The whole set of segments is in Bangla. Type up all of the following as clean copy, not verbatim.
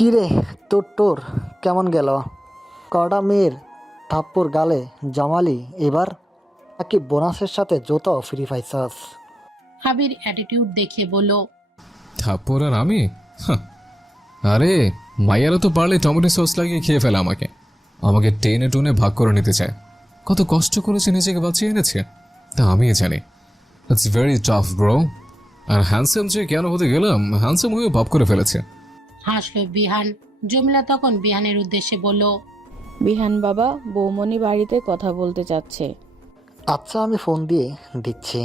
কিরে, তোর টোর কেমন গেল? কটা মেয়ের থাপ্পড় গালে জমালি এবার, নাকি বোনাসের সাথে জুতাও ফ্রি পাইছাস? আবির অ্যাটিটিউড দেখিয়ে বলল, থাপ্পড় আর আমি? হাহ, আরে মাইয়ারা তো পারলে টমেটো সস লাগিয়ে খেয়ে ফেলে আমাকে। আমাকে টেনে টুনে ভাগ করে নিতে চায়। কত কষ্ট করেছে নিজেকে বাঁচিয়ে এনেছে তা আমি জানি। It's very tough bro. আর হ্যান্ডসাম যে কেন হতে গেলাম, হ্যান্ডসাম হয়ে ভাব করে ফেলেছে। হাসলো বিহান। জমিলা তখন বিহানের উদ্দেশ্যে বলল, বিহান বাবা, বৌমনি বাড়িতে কথা বলতে চাচ্ছে। আচ্ছা, আমি ফোন দিয়ে দিচ্ছি।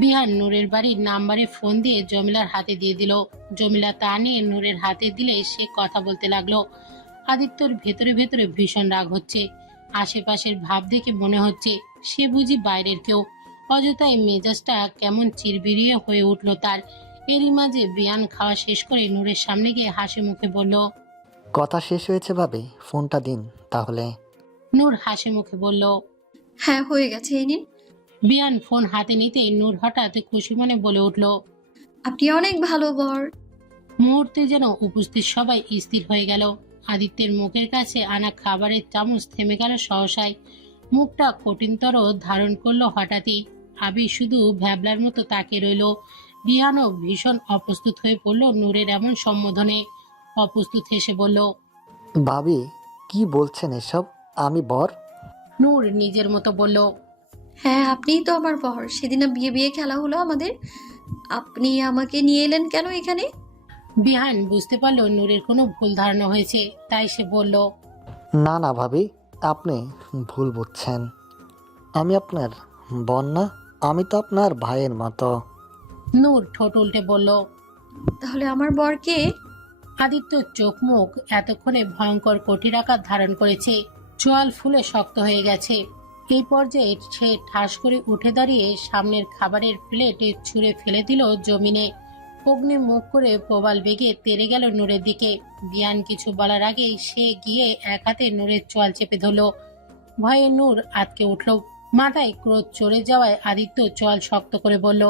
বিহান নূরের বাড়ির নাম্বারে ফোন দিয়ে জমিলার হাতে দিয়ে দিল। জমিলা তা নিয়ে নূরের হাতে দিলে সে কথা বলতে লাগলো। আদিত্যর ভেতরে ভেতরে ভীষণ রাগ হচ্ছে। আশেপাশের ভাব দেখে মনে হচ্ছে সে বুঝি বাইরের কেউ। অযথাই মেজাজটা কেমন চিরবিরিয়ে হয়ে উঠল তার। এরই মাঝে বিয়ান খাওয়া শেষ করে নূরের সামনে গিয়ে হাসি মুখে বলল, কথা শেষ হয়েছে ভাবি, ফোনটা দিন তাহলে। নূর হাসি মুখে বলল, হ্যাঁ, হয়ে গেছে, এই নিন। বিয়ান ফোন হাতে নিতেই নূর হঠাৎ খুশি মনে বলে উঠল। আপনি অনেক ভালো বর। মুহূর্তে যেন উপস্থিত সবাই স্থির হয়ে গেল। আদিত্যের মুখের কাছে আনা খাবারের চামচ থেমে গেল সহসায়। মুখটা কঠিনতর ধারণ করলো হঠাৎই। আবি শুধু ভ্যাবলার মতো তাকে রইল। বিহানও ভীষণ অপ্রস্তুত হয়ে পড়ল নূরের এমন সম্বোধনে। অপ্রস্তুত হেসে বলল, ভাবি, কি বলছেন এসব? আমি বর? নূর নিজের মতো বলল, হ্যাঁ, আপনিই তো আমার বর। সেদিন না বিয়ে বিয়ে খেলা হলো আমাদের, আপনি আমাকে নিয়ে এলেন কেন এখানে? বিহান বুঝতে পারল নূরের কোনো ভুল ধারণা হয়েছে, তাই সে বলল, না না ভাবি, আপনি ভুল বুঝছেন। আমি আপনার বোন না, আমি তো আপনার ভাইয়ের মতো। নূর ঠোঁট উল্টে বলল। তাহলে আমার বর কে? আদিত্য চোখ মুখ এতক্ষণে ভয়ঙ্কর কঠিন আকার ধারণ করেছে। চোয়াল ফুলে শক্ত হয়ে গেছে। এই পর্যায়ে সে ঠাস করে উঠে দাঁড়িয়ে সামনের খাবারের প্লেট ছুঁড়ে ফেলে দিল জমিনে। অগ্নি মুখ করে প্রবাল বেগে তেড়ে গেল নূরের দিকে। বিয়ান কিছু বলার আগেই সে গিয়ে এক হাতে নূরের চোয়াল চেপে ধরল। ভয়ে নূর আটকে উঠল। মাথায় ক্রোধ চড়ে যাওয়ায় আদিত্য চোয়াল শক্ত করে বলল,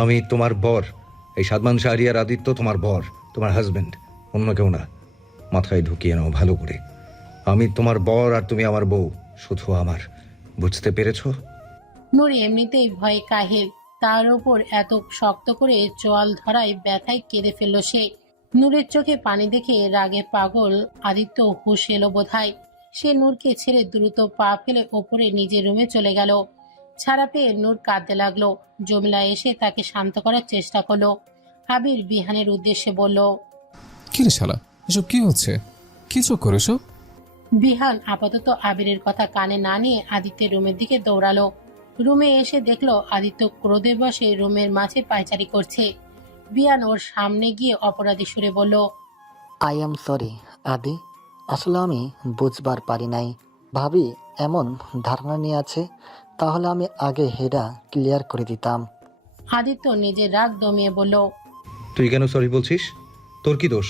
আমি তোমার বর। এই সাদমান শাহরিয়ার আদিত্য তোমার বর, তোমার হাজবেন্ড, অন্য কেউ না। মাথায় ঢুকিয়ে নাও ভালো করে। আমি তোমার বর আর তুমি আমার বউ, শুধু আমার। বুঝতে পেরেছো? নূর এমনিতেই ভয়ে কাহিল, তার উপর এত শক্ত করে চোয়াল ধরায় ব্যথায় কেঁদে ফেলল সে। নূরের চোখে পানি দেখে রাগে পাগল আদিত্য হুঁশ এলো বোধহয়। সে নূরকে ছেড়ে দ্রুত পা ফেলে ওপরে নিজের রুমে চলে গেল। ছাড়া পেয়ে নূর কাঁদতে লাগলো। জমিলা এসে তাকে শান্ত করার চেষ্টা করলো। আবির বিহানের উদ্দেশ্যে বলল, কি রে শালা, এসব কি হচ্ছে? কি চোখ করে সব? বিহান আপাতত আবিরের কথা কানে না নিয়ে আদিত্যের রুমের দিকে দৌড়ালো। রুমে এসে দেখলো আদিত্য ক্রোধে বসে রুমের মাঝে পায়চারি করছে। বিহান ওর সামনে গিয়ে অপরাধী সুরে বলল, আই এম সরি আদি, আসলে আমি বুঝবার পারি নাই। ভাবি এমন ধারণা নিয়ে আছে, তাহলে আমি আগে হেডা ক্লিয়ার করে দিতাম। আদিত্য নিজের রাগ দমিয়ে বলল, তুই কেন সরি বলছিস? তোর কি দোষ?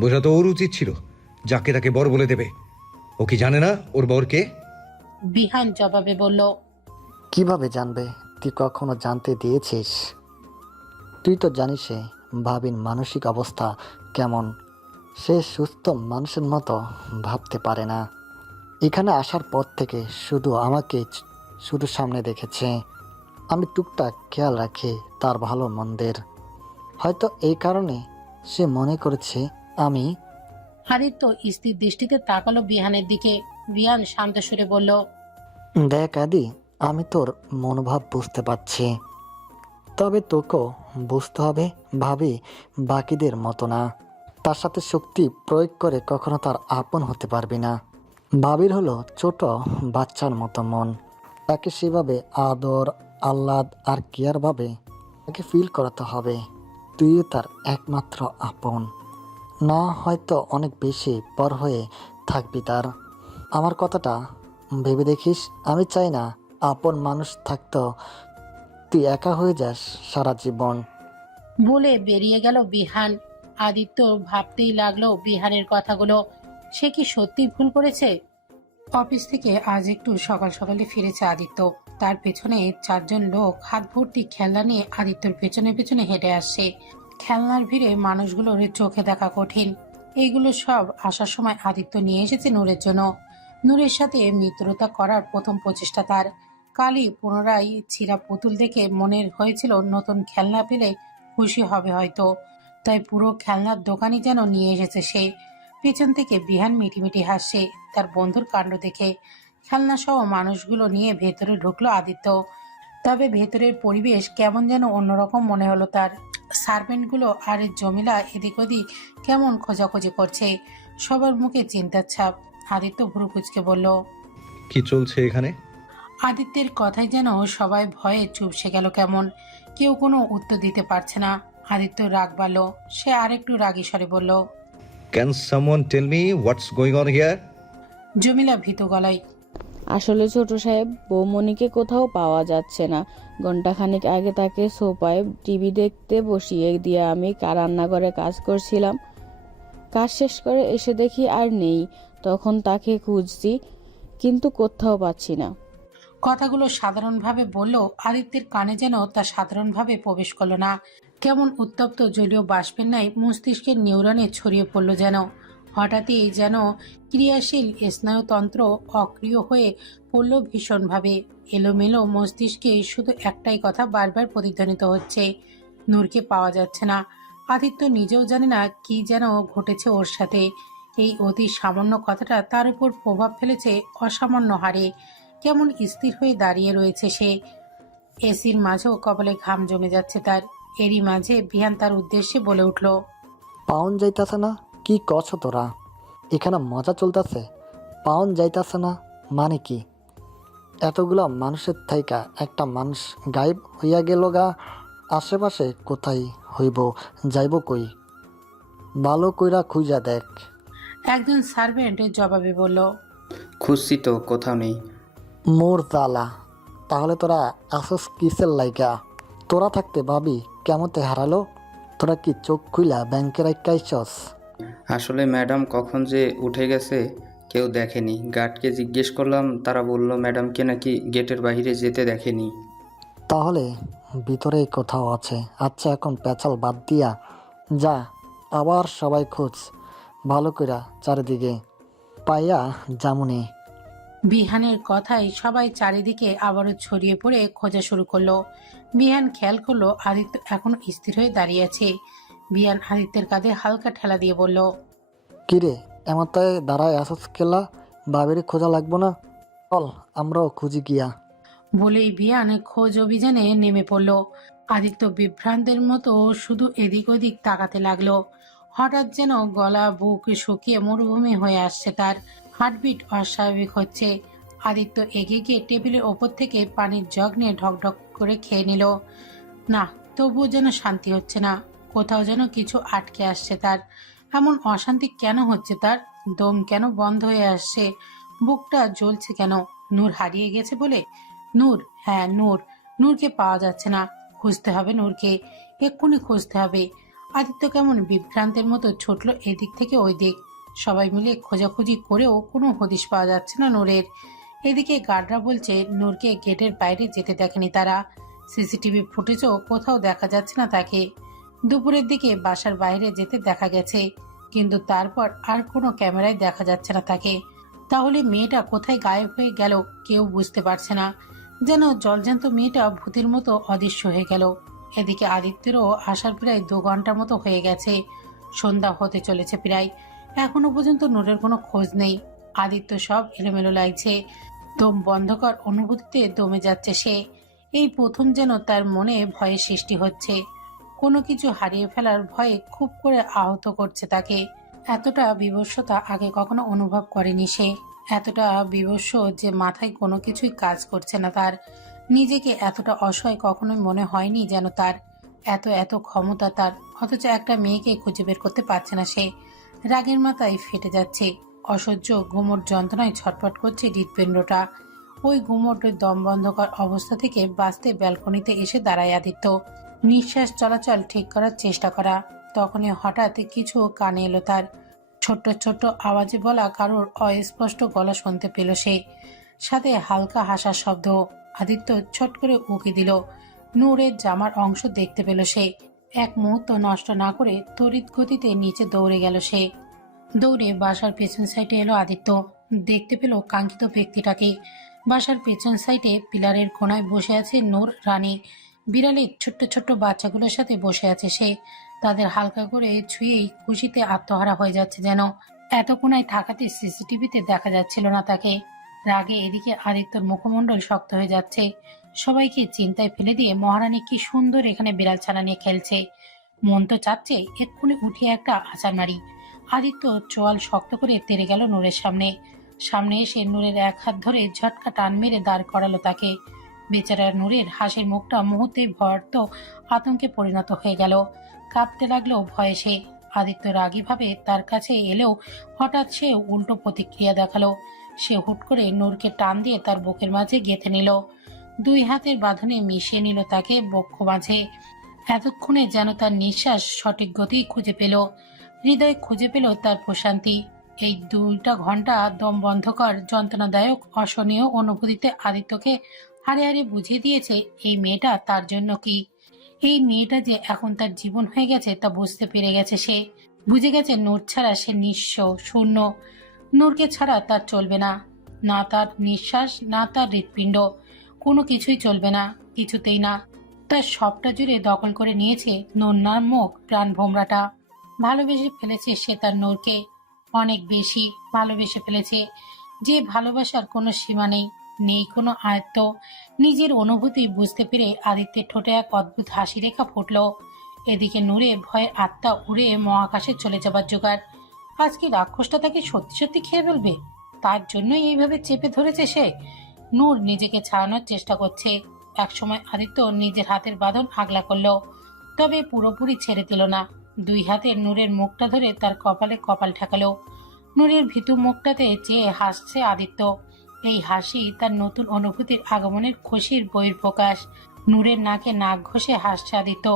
বোঝা তো ওর উচিত ছিল, যাকে তাকে বর বলে দেবে। ও কি জানে না ওর বর কে? বিহান জবাবে বলল, কিভাবে জানবে? তুই কখনো জানতে দিয়েছিস? তুই তো জানিসে ভাবির মানসিক অবস্থা কেমন। সে সুস্থ মানুষের মতো ভাবতে পারে না। এখানে আসার পর থেকে শুধু আমাকে শুধু সামনে দেখেছে। আমি টুকটাক খেয়াল রাখি তার ভালো মন্দের। হয়তো এই কারণে সে মনে করেছে আমি। আদিত্য স্থির দৃষ্টিতে তাকালো বিহানের দিকে। বিহান শান্ত সুরে বলল, দেখ আদি, আমি তোর মনোভাব বুঝতে পারছি, তবে তোকেও বুঝতে হবে ভাবি বাকিদের মতো না। তার সাথে শক্তি প্রয়োগ করে কখনো তার আপন হতে পারবি না। ভাবির হলো ছোট বাচ্চার মতো মন। তাকে সেভাবে আদর, আহ্লাদ আর কেয়ারভাবে তাকে ফিল করাতে হবে। তুইও তার একমাত্র আপন, না হয়তো অনেক বেশি পর হয়ে থাকবি তার। আমার কথাটা ভেবে দেখিস। আমি চাই না আপন মানুষ থাকতেও তুই একা হয়ে যাস সারা জীবন। বলে বেরিয়ে গেল বিহান। আদিত্য ভাবতেই লাগলো বিহানের কথাগুলো। সে কি সত্যি ভুল করেছে? অফিস থেকে আজ একটু সকাল সকালে ফিরেছে আদিত্য। তার পেছনে চারজন লোক হাত ভর্তি খেলনা নিয়ে আদিত্যর পেছনে পেছনে হেঁটে আসছে। খেলনার ভিড়ে মানুষগুলোর চোখে দেখা কঠিন। এইগুলো সব আসার সময় আদিত্য নিয়ে এসেছে নূরের জন্য। নূরের সাথে মিত্রতা করার প্রথম প্রচেষ্টা তার। কালই পুনরায় ছিঁড়া পুতুল দেখে মনের হয়েছিল নতুন খেলনা পেলে খুশি হবে হয়তো, তাই পুরো খেলনার দোকানই যেন নিয়ে এসেছে সে। পেছন থেকে বিহান মিটিমিটি হাসছে তার বন্ধুর কাণ্ড দেখে। খেলনা সহ মানুষগুলো নিয়ে ভেতরে ঢুকলো আদিত্য। তবে ভেতরের পরিবেশ কেমন যেন অন্যরকম মনে হলো তার। সার্ভেন্টগুলো আর জমিলা এদিক ওদিক কেমন খোঁজাখুঁজি করছে, সবার মুখে চিন্তার ছাপ। আদিত্য ভ্রু কুঁচকে বলল। কি চলছে এখানে? আদিত্যের কথায় যেন সবাই ভয়ে চুপসে গেল কেমন, কেউ কোনো উত্তর দিতে পারছে না। আদিত্য রাগ বাড়ল, সে আরেকটু রাগী স্বরে বলল। Can someone tell me what's going on here? Jamila ভীত গলায়। আসলে ছোট সাহেব, বৌমণিকে কোথাও পাওয়া যাচ্ছে না। ঘন্টাখানেক আগে তাকে সোফায় টিভি দেখতে বসিয়ে দিয়ে আমি রান্নাঘরে কাজ করছিলাম। কাজ শেষ করে এসে দেখি আর নেই। তখন তাকে খুঁজছি, কিন্তু কোথাও পাচ্ছি না। কথাগুলো সাধারণভাবে বললেও আদিত্যের কানে যেন তা সাধারণভাবে প্রবেশ করলো না। কেমন উত্তপ্ত জলীয় বাষ্পের ন্যায় মস্তিষ্কের নিউরনে ছড়িয়ে পড়ল যেন। হঠাৎই যেন ক্রিয়াশীল স্নায়ুতন্ত্র অক্রিয় হয়ে পড়ল ভীষণভাবে। এলোমেলো মস্তিষ্কে শুধু একটাই কথা বারবার প্রতিধ্বনিত হচ্ছে, নূরকে পাওয়া যাচ্ছে না। আদিত্য নিজেও জানে না কি যেন ঘটেছে ওর সাথে। এই অতি সামান্য কথাটা তার উপর প্রভাব ফেলেছে অসামান্য হারে। কেমন স্থির হয়ে দাঁড়িয়ে রয়েছে সে। এসির মাঝেও কপালে ঘাম জমে যাচ্ছে তার। এরই মাঝে বিহান তার উদ্দেশ্যে বলে উঠল। পাউন যাইতাছে না? কি কছ তোরা? এখানে মজা চলতেছে, পাউন যাইতাছে না মানে কি? এতগুলা মানুষের থাইকা একটা মানুষ গায়েব হইয়া গেল গা। আশেপাশে কোথায় হইব, যাইব কই? ভালো কইরা খুঁজা দেখ। একজন সার্ভেন্ট জবাবে বলল। খুঁজছি তো, কোথাও নেই। মোর জ্বালা, তাহলে তোরা আসস কিসের লাইগা? তোরা থাকতে ভাবি কেমতে হারালো? তোরা কি চোখ খুইলা ব্যাংকে রাখাইছস? আসলে ম্যাডাম কখন যে উঠে গেছে কেউ দেখেনি। গার্ডকে জিজ্ঞেস করলাম, তারা বলল ম্যাডামকে নাকি গেটের বাইরে যেতে দেখেনি। তাহলে ভিতরেই কোথাও আছে। আচ্ছা, এখন পেঁচাল বাদ দিয়া যা, আবার সবাই খোঁজ ভালো কইরা চারিদিকে, পাইয়া জামুনি। বিহানের কথায় সবাই চারিদিকে আবারও ছড়িয়ে পড়ে খোঁজা শুরু করলো। বিহান খেয়াল করলো আদিত্য এখনো স্থির হয়ে দাঁড়িয়ে আছে। বিহান আদিত্যের কাঁধে হালকা ঠেলা দিয়ে বলল। কিরে, এমতায় দাঁড়ায় আসস কেলা? বাবেরে খোঁজা লাগবো না? চল আমরাও খুঁজি গিয়া। বলেই বিহান খোঁজ অভিযানে নেমে পড়ল। আদিত্য বিভ্রান্তের মতো শুধু এদিক ওদিক তাকাতে লাগলো। হঠাৎ যেন গলা বুক শুকিয়ে মরুভূমি হয়ে আসছে তার। হার্টবিট অস্বাভাবিক হচ্ছে। আদিত্য এগিয়ে গিয়ে টেবিলের ওপর থেকে পানির জগ নিয়ে ঢকঢক করে খেয়ে নিল। না, তবুও যেন শান্তি হচ্ছে না। কোথাও যেন কিছু আটকে আসছে তার। এমন অশান্তি কেন হচ্ছে তার? দম কেন বন্ধ হয়ে আসছে? বুকটা জ্বলছে কেন? নূর হারিয়ে গেছে বলে? নূর, হ্যাঁ নূর। নূরকে পাওয়া যাচ্ছে না। খুঁজতে হবে নূরকে, এক্ষুনি খুঁজতে হবে। আদিত্য কেমন বিভ্রান্তের মতো ছুটল এদিক থেকে ওই দিক। সবাই মিলে খোঁজাখুঁজি করেও কোনো হদিশ পাওয়া যাচ্ছে না নূরের। এদিকে গার্ডরা বলছে নূরকে গেটের বাইরে যেতে দেখেনি তারা। সিসিটিভি ফুটেজও কোথাও দেখা যাচ্ছে না তাকে। দুপুরের দিকে বাসার বাইরে যেতে দেখা গেছে, কিন্তু তারপর আর কোনো ক্যামেরায় দেখা যাচ্ছে না তাকে। তাহলে মেয়েটা কোথায় গায়েব হয়ে গেল কেউ বুঝতে পারছে না। যেন জলজ্যান্ত মেয়েটা ভূতের মতো অদৃশ্য হয়ে গেল। এদিকে আদিত্যেরও আসার প্রায় 2 ঘন্টার মতো হয়ে গেছে। সন্ধ্যা হতে চলেছে প্রায়। এখনো পর্যন্ত নূরের কোনো খোঁজ নেই। আদিত্য সব এলোমেলো লাগছে। দম বন্ধকর অনুভূতিতে দমে যাচ্ছে সে। এই প্রথম যেন তার মনে ভয়ের সৃষ্টি হচ্ছে। কোনো কিছু হারিয়ে ফেলার ভয়ে খুব করে আহত করছে তাকে। এতটা বিভৎসতা আগে কখনো অনুভব করেনি সে। এতটা বিভৎস যে মাথায় কোনো কিছুই কাজ করছে না তার। নিজেকে এতটা অসহায় কখনোই মনে হয়নি যেন তার। এত এত ক্ষমতা তার, অথচ একটা মেয়েকে খুঁজে বের করতে পারছে না সে। রাগের মাথায় ফেটে যাচ্ছে। অসহ্য গুমোট যন্ত্রণায় ছটফট করছে হৃৎপিণ্ডটা। ওই গুমোট দম বন্ধকর অবস্থা থেকে বাঁচতে ব্যালকনিতে এসে দাঁড়ায় আদিত্য। নিঃশ্বাস চলাচল ঠিক করার চেষ্টা করা। তখনই হঠাৎ কিছু কানে এলো তার। ছোট্ট ছোট্ট আওয়াজে বলা কারোর অস্পষ্ট গলা শুনতে পেল সে, সাথে হালকা হাসার শব্দ। আদিত্য ছট করে উকি দিল। নূরের জামার অংশ দেখতে পেল সে। এক মুহূর্ত নষ্ট না করে তড়িৎ গতিতে নিচে দৌড়ে গেল সে। দৌড়ে বাসার পেছন সাইডে এলো আদিত্য। দেখতে পেল কাঙ্ক্ষিত ব্যক্তিটাকে। বাসার পেছন সাইডে পিলারের কোনায় বসে আছে নূর রানী। বিড়ালের ছোট্ট ছোট্ট বাচ্চাগুলোর সাথে বসে আছে সে। তাদের হালকা করে ছুঁয়েই খুশিতে আত্মহারা হয়ে যাচ্ছে যেন। এত কোনায় থাকাতে সিসিটিভিতে দেখা যাচ্ছিল না তাকে। রাগে এদিকে আদিত্যর মুখমণ্ডল শক্ত হয়ে যাচ্ছে। সবাইকে চিন্তায় ফেলে দিয়ে মহারানী কি সুন্দর এখানে বিড়াল ছানা নিয়ে খেলছে। মন তো চাচ্ছে এক্ষুনি উঠিয়ে একটা আছাড় মারি। আদিত্য চোয়াল শক্ত করে তেড়ে গেল নূরের সামনে। সামনে এসে নূরের এক হাত ধরে ঝটকা টান মেরে দাঁড় করালো তাকে। বেচারা নূরের হাসির মুখটা মুহূর্তে ভয়ার্ত আতঙ্কে পরিণত হয়ে গেল। কাঁপতে লাগলো ভয়ে সে। আদিত্য রাগীভাবে তার কাছে এলেও হঠাৎ সে উল্টো প্রতিক্রিয়া দেখালো। সে হুট করে নূরকে টান দিয়ে তার বুকের মাঝে গেঁথে নিল। দুই হাতের বাঁধনে মিশিয়ে নিল তাকে বক্ষ মাঝে। এতক্ষণে যেন তার নিঃশ্বাস সঠিক গতি খুঁজে পেল। হৃদয় খুঁজে পেল তার প্রশান্তি। এই 2টা ঘন্টা দম বন্ধকর যন্ত্রণাদায়ক অসহনীয় অনুভূতিতে আদিত্যকে হাড়ে হাড়ে বুঝিয়ে দিয়েছে এই মেয়েটা তার জন্য কি। এই মেয়েটা যে এখন তার জীবন হয়ে গেছে তা বুঝতে পেরে গেছে সে। বুঝে গেছে নূর ছাড়া সে নিঃস্ব, শূন্য। নূরকে ছাড়া তার চলবে না। না তার নিঃশ্বাস, না তার হৃৎপিণ্ড, কোনো কিছুই চলবে না, কিছুতেই না। তার সবটা জুড়ে দখল করে নিয়েছে নূর নামক প্রাণ ভোমরাটা। ভালোবেসে ফেলেছে সে তার নূরকে, অনেক বেশি ভালোবেসে ফেলেছে। যে ভালোবাসার কোনো সীমা নেই, নেই কোনো আয়ত্ত। নিজের অনুভূতি বুঝতে পেরে আদিত্যের ঠোঁটে এক অদ্ভুত হাসি রেখা ফুটল। এদিকে নূরে ভয়ে আত্মা উড়ে মহাকাশে চলে যাবার জোগাড়। আজকে রাক্ষসটা তাকে সত্যি সত্যি খেয়ে ফেলবে, তার জন্যই এইভাবে চেপে ধরেছে সে। নূর নিজেকে ছাড়ানোর চেষ্টা করছে। একসময় আদিত্য নিজের হাতের বাঁধন আগলা করলো, তবে পুরোপুরি ছেড়ে দিল না। 2 হাতে নূরের মুখটা ধরে তার কপালে কপাল ঠেকালো। নূরের ভীতু মুখটাতে চেয়ে হাসছে আদিত্য। এই হাসি তার নতুন অনুভূতির আগমনের খুশির বহিঃপ্রকাশ। নূরের নাকে নাক ঘষে হাসছে আদিত্য।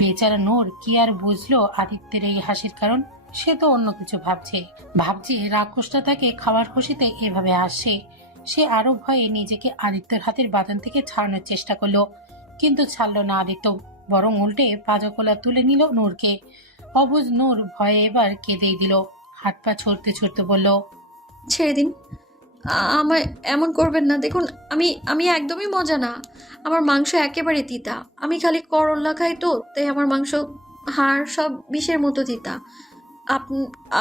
বেচারা নূর কি আর বুঝলো আদিত্যের এই হাসির কারণ। সে তো অন্য কিছু ভাবছে রাক্ষসটা তাকে খাওয়ার খুশিতে এভাবে হাসছে। সে আরো ভয়ে নিজেকে আদিত্যের হাতের বাঁধন থেকে ছাড়ানোর চেষ্টা করলো, কিন্তু ছাড়লো না আদিত্য, বরং উল্টে পাজকলা তুলে নিল নূরকে। অবুঝ নূর ভয়ে এবার কেঁদেই দিল। হাত পা ছড়তে ছড়তে বলল, ছেড়ে দিন, আমায় এমন করবেন না। দেখুন, আমি আমি একদমই মজা না। আমার মাংস একেবারে তিতা। আমি খালি করল্লা খাই তো, তাই আমার মাংস, হাড় সব বিষের মতো তিতা।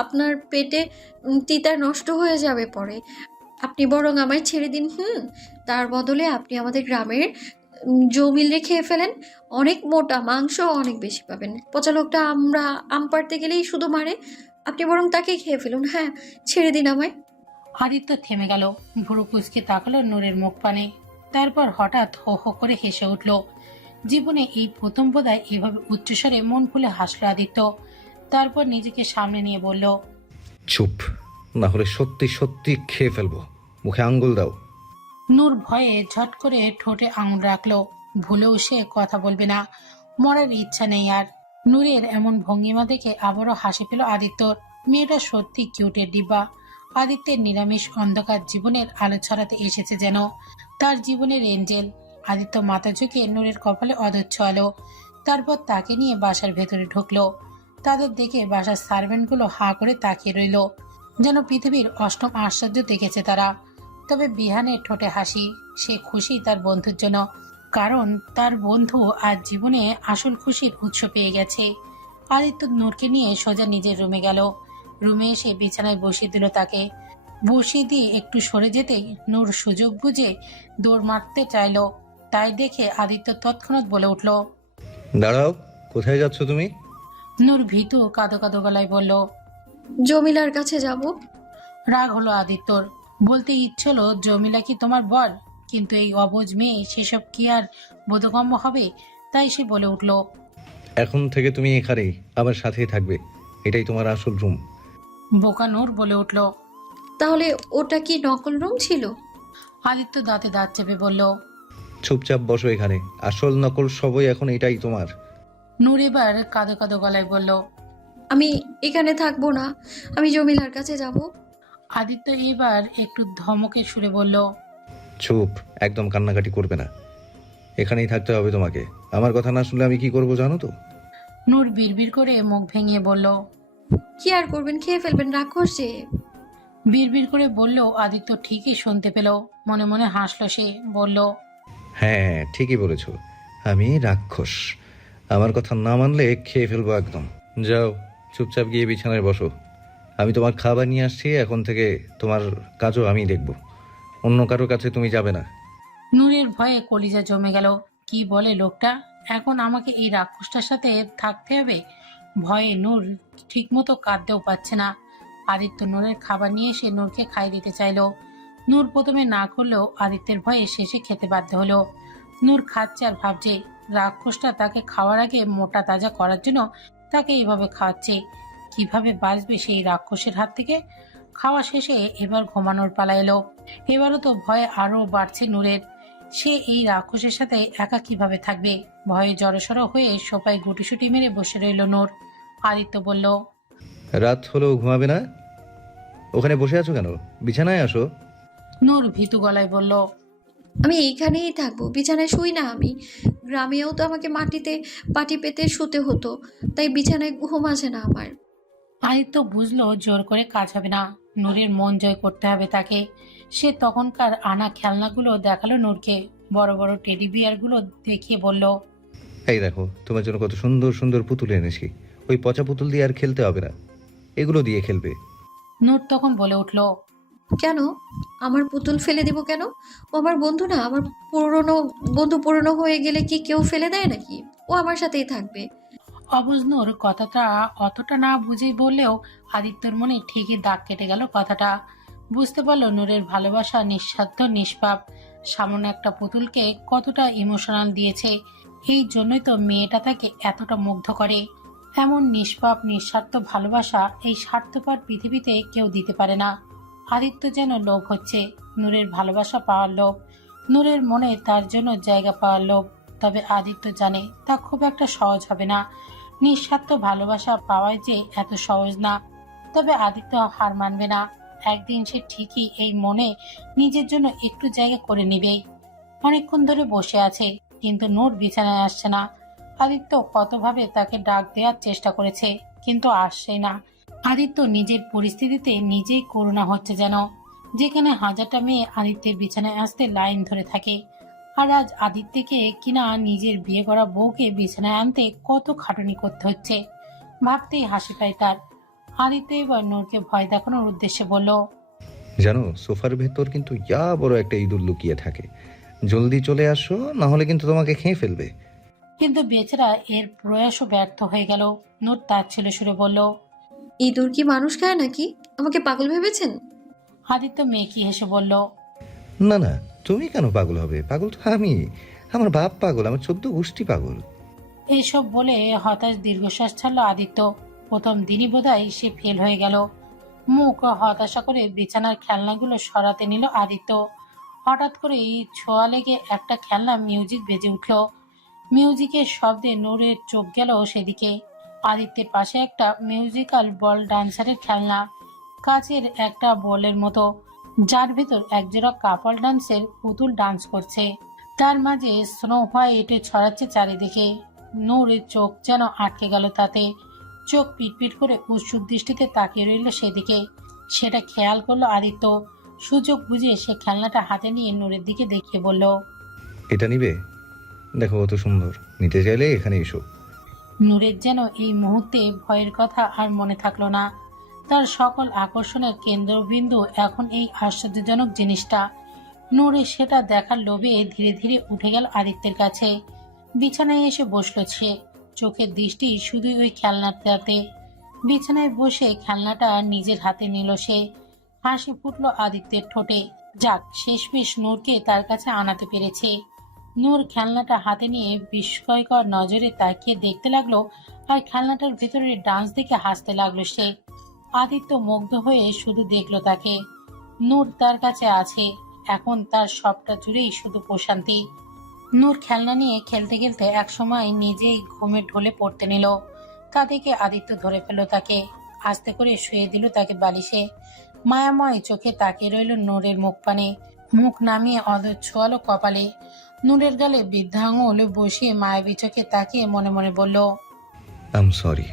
আপনার পেটে তিতা নষ্ট হয়ে যাবে পরে। আপনি বরং আমায় ছেড়ে দিন। তার বদলে আপনি আমাদের গ্রামের জমিলে খেয়ে ফেলেন। অনেক মোটা মাংস, অনেক বেশি পাবেন। পচা লোকটা আমরা আম পাড়তে গেলেই শুধু মারে। আপনি বরং তাকে খেয়ে ফেলুন। হ্যাঁ, ছেড়ে দিন আমায়। আদিত্য থেমে গেল, ভুরু কুঁচকে তাকালো নূরের মুখ পানে। তারপর হঠাৎ হো হো করে হেসে উঠল। জীবনে এই প্রথম বোধহয় এভাবে উচ্চস্বরে মন খুলে হাসলো আদিত্য। তারপর নিজেকে সামনে নিয়ে বলল, চুপ, না হলে সত্যি সত্যি খেয়ে ফেলবো। মুখে আঙ্গুল দাও। নূর ভয়ে ঝট করে ঠোঁটে আঙুল রাখলো। ভুলেও সে কথা বলবে না, মরার ইচ্ছা নেই আর। নূরের এমন ভঙ্গিমা দেখে আবারও হাসি পেল আদিত্যর। মেয়েটা সত্যি কিউটের ডিব্বা। আদিত্যের নিরামিষ অন্ধকার জীবনের আলো ছড়াতে এসেছে যেন, তার জীবনের এঞ্জেল। আদিত্য মাথা ঝুঁকে নূরের কপালে অধর ছোঁয়ালো। তারপর তাকে নিয়ে বাসার ভেতরে ঢুকলো। তাদের দেখে বাসার সার্ভেন্টগুলো হাঁ করে তাকিয়ে রইল, যেন পৃথিবীর অষ্টম আশ্চর্য দেখেছে তারা। তবে বিহানের ঠোঁটে হাসি। সে খুশি তার বন্ধুর জন্য, কারণ তার বন্ধু আজ জীবনে আসল খুশির উৎস পেয়ে গেছে। আদিত্য নূরকে নিয়ে সোজা নিজের রুমে গেল। রুমে এসে বিছানায় বসিয়ে দিল তাকে। বসিয়ে দিয়ে একটু সরে যেতেই নূর সুযোগ বুঝে দৌড় মারতে চাইল। তাই দেখে আদিত্য তৎক্ষণাৎ বলে উঠল, দাঁড়াও, কোথায় যাচ্ছ তুমি? নূর ভীতু কাঁদো কাঁদো গলায় বলল, জমিলার কাছে যাব। রাগ হলো আদিত্যর। বলতে ইচ্ছলো, জমিলা কি তোমার বর? কিন্তু এই অবুঝ মেয়ে সেসব কি আর বোধগম্য হবে? তাই সে বলে উঠল, এখন থেকে তুমি এখানেই আমার সাথেই থাকবে। এটাই তোমার আসল রুম। বোকা নূর বলে উঠল। তাহলে ওটা কি নকল রুম ছিল? আদিত্য দাঁতে দাঁত চেপে বলল। চুপচাপ বসো এখানে। আসল নকল সবই এখন এটাই তোমার। নূর এবার কাঁদো কাঁদো গলায় বলল, আমি এখানে থাকবো না, আমি জমিলার কাছে যাব। আদিত্য এবার একটু ধমকে সুরে বলল, চুপ, একদম কান্নাকাটি করবে না। এখানেই থাকতে হবে তোমাকে। আমার কথা না শুনলে আমি কি করব জানো তো? নূর বিড়বিড় করে মুখ ভেঙে বলল, কি আর করবেন, খেয়ে ফেলবেন, রাক্ষস যে। বিড়বিড় করে বলল। আদিত্য ঠিকই শুনতে পেল, মনে মনে হাসলো সে। বলল, হ্যাঁ, ঠিকই বলেছ, আমি রাক্ষস। আমার কথা না মানলে খেয়ে ফেলবো একদম। যাও, চুপচাপ গিয়ে বিছানায় বসো। আমি তোমার খাবার নিয়ে আসছি, এখন থেকে তোমার কাজও আমি দেখব। অন্য কারো কাছে তুমি যাবে না। নূরের ভয়ে কলিজা জমে গেল। কি বলে লোকটা, এখন আমাকে এই রাক্ষসটার সাথে থাকতে হবে? ভয়ে নূর ঠিকমতো কাঁদতেও পাচ্ছে না। আদিত্য নূরের খাবার নিয়ে এসে নূরকে খাইয়ে দিতে চাইলো। নূর প্রথমে না করলেও আদিত্যের ভয়ে শেষে খেতে বাধ্য হলো। নূর খাচ্ছে আর ভাবছে, রাক্ষসটা তাকে খাওয়ার আগে মোটা তাজা করার জন্য তাকে এইভাবে খাওয়াচ্ছে। কিভাবে বাঁচবে সেই রাক্ষসের হাত থেকে? খাওয়া শেষে এবার ঘুমানোর পালা এলো। এবারও তো ভয় আরো বাড়ছে নূরের। সে এই রাক্ষসের সাথে একা কিভাবে থাকবে? ভয়ে জড়সড় হয়ে সোফায় গুটিসুটি মেরে বসে রইল নূর। আদিত্য বলল, রাত হলেও ঘুমাবে না? ওখানে বসে আছো কেন? বিছানায় আসো। নূর ভীতু গলায় বলল, আমি এইখানেই থাকবো, বিছানায় শুই না আমি। গ্রামেও তো আমাকে মাটিতে পাটি পেতে শুতে হতো, তাই বিছানায় ঘুম আসে না আমার। আদিত্য বুঝলো জোর করে কাজ হবে না, নূরের মন জয় করতে হবে তাকে। সে তখনকার আনা খেলনাগুলো দেখালো নূরকে। বড় বড় টেডি বিয়ারগুলো দেখিয়ে বলল, এই দেখো, তোমার জন্য কত সুন্দর সুন্দর পুতুল এনেছি। ওই পচা পুতুল দিয়ে আর খেলতে হবে না, এগুলো দিয়ে খেলবে। নূর তখন বলে উঠল, কেন? আমার পুতুল ফেলে দিব কেন? ও আমার বন্ধু না? আমার পুরনো বন্ধু পুরনো হয়ে গেলে কি কেউ ফেলে দেয় নাকি? ও আমার সাথেই থাকবে। অবুঝ নূর কথাটা অতটা না বুঝেই বললেও আদিত্যর মনে ঠিকই দাগ কেটে গেল কথাটা। বুঝতে পারলো নূরের ভালোবাসা নিঃস্বার্থ নিষ্পাপ। সামান্য একটা পুতুলকে কতটা ইমোশনাল দিয়েছে। এই জন্যই তো মেয়েটা তাকে এতটা মুগ্ধ করে। এমন নিষ্পাপ নিঃস্বার্থ ভালোবাসা এই স্বার্থপর পৃথিবীতে কেউ দিতে পারে না। আদিত্য যেন লোভ হচ্ছে, নূরের ভালোবাসা পাওয়ার লোভ, নূরের মনে তার জন্য জায়গা পাওয়ার লোভ। তবে আদিত্য জানে তা খুব একটা সহজ হবে না। নিঃস্বার্থ ভালোবাসা পাওয়াই যে এত সহজ না। তবে আদিত্য হার মানবে না। একদিন সে ঠিকই এই মনে নিজের জন্য একটু জায়গা করে নেবেই। অনেকক্ষণ ধরে বসে আছে, কিন্তু নূর বিছানায় আসছে না। আদিত্য কতভাবে তাকে ডাক দেওয়ার চেষ্টা করেছে, কিন্তু আসছেই না। আদিত্য নিজের পরিস্থিতিতে নিজেই করুণা হচ্ছে যেন, যেখানে হাজারটা মেয়ে আদিত্যের বিছানায় আসতে লাইন ধরে থাকে। আর আজ আদিত্যকে কিনা নিজের বিয়ে করা বউকে বিছানায় আনতে কত খাটুনি করতে হচ্ছে। ভাবতেই হাসি পায় তার। আদিত্য এবার নূরকে ভয় দেখানোর উদ্দেশ্যে বলল, জানো, সোফার ভেতর কিন্তু ইয়া বড় একটা ইঁদুর লুকিয়ে থাকে। জলদি চলে আসো, না হলে কিন্তু তোমাকে খেয়ে ফেলবে। কিন্তু বেচারা এর প্রয়াসও ব্যর্থ হয়ে গেল। নূর তার ছেলে সুরে বলল, ইঁদুর কি মানুষ খায় নাকি? আমাকে পাগল ভেবেছেন? আদিত্য মেকি হেসে বলল, না না, তুমি কেন পাগল হবে? পাগল তো আমি। আমার বাপ পাগল, আমার 14 গোষ্ঠী পাগল। এইসব বলে হতাশ দীর্ঘশ্বাস ছাড়লো আদিত্য। প্রথম দিনই বোধহয় সে ফেল হয়ে গেল। মুখ হতাশা করে বিছানার খেলনাগুলো সরাতে নিল আদিত্য। হঠাৎ করেই ছোঁয়া লেগে একটা খেলনা মিউজিক বেজে উঠল। মিউজিকের শব্দে নূরের চোখ গেল সেদিকে। আদিত্যের পাশে একটা মিউজিক্যাল বল ডান্সারের খেলনা, কাচের একটা বলের মতো, যার ভেতর একজোড়া কাপল ডান্সের পুতুল ডান্স করছে। তার মাঝে স্নো হোয়াইট ছড়াচ্ছে চারিদিকে। নূরের চোখ যেন আটকে গেল তাতে। চোখ পিটপিট করে উৎসুক দৃষ্টিতে তাকিয়ে রইল সেদিকে। সেটা খেয়াল করলো আদিত্য। সুযোগ বুঝে সে খেলনাটা হাতে নিয়ে নূরের দিকে দেখিয়ে বলল, এটা নিবে? দেখো কত সুন্দর, নিতে চাইলে এখানে এসো। নূরের যেন এই মুহূর্তে ভয়ের কথা আর মনে থাকলো না। তার সকল আকর্ষণের কেন্দ্রবিন্দু এখন এই আশ্চর্যজনক জিনিসটা। নূরে সেটা দেখার লোভে ধীরে ধীরে উঠে গেল আদিত্যের কাছে। বিছানায় এসে বসলো সে, চোখের দৃষ্টি শুধুই ওই খেলনাটাতে। বিছানায় বসে খেলনাটা নিজের হাতে নিল সে। হাসি ফুটলো আদিত্যের ঠোঁটে। যাক, শেষমেশ নূরকে তার কাছে আনাতে পেরেছে। নূর খেলনাটা হাতে নিয়ে বিস্ময়কর নজরে তাকিয়ে দেখতে লাগলো, আর খেলনাটার ভেতরে ডান্স দেখে হাসতে লাগলো সে। আদিত্য মুগ্ধ হয়ে শুধু দেখলো তাকে। নূর তার কাছে আছে, এখন তার সবটা জুড়েই শুধু প্রশান্তি। নূর খেলনা নিয়ে খেলতে খেলতে একসময় নিজেই ঘুমে ঢলে পড়তে নিল। তা দেখে আদিত্য ধরে ফেলল তাকে, আস্তে করে শুয়ে দিল তাকে বালিশে। মায়াময় চোখে তাকিয়ে রইল নূরের মুখ পানে। মুখ নামিয়ে অদর ছোয়ালো কপালে। নূরের গালে বৃদ্ধা আঙুল বসিয়ে মায়াবী চোখে তাকিয়ে মনে মনে বলল, আম সরি,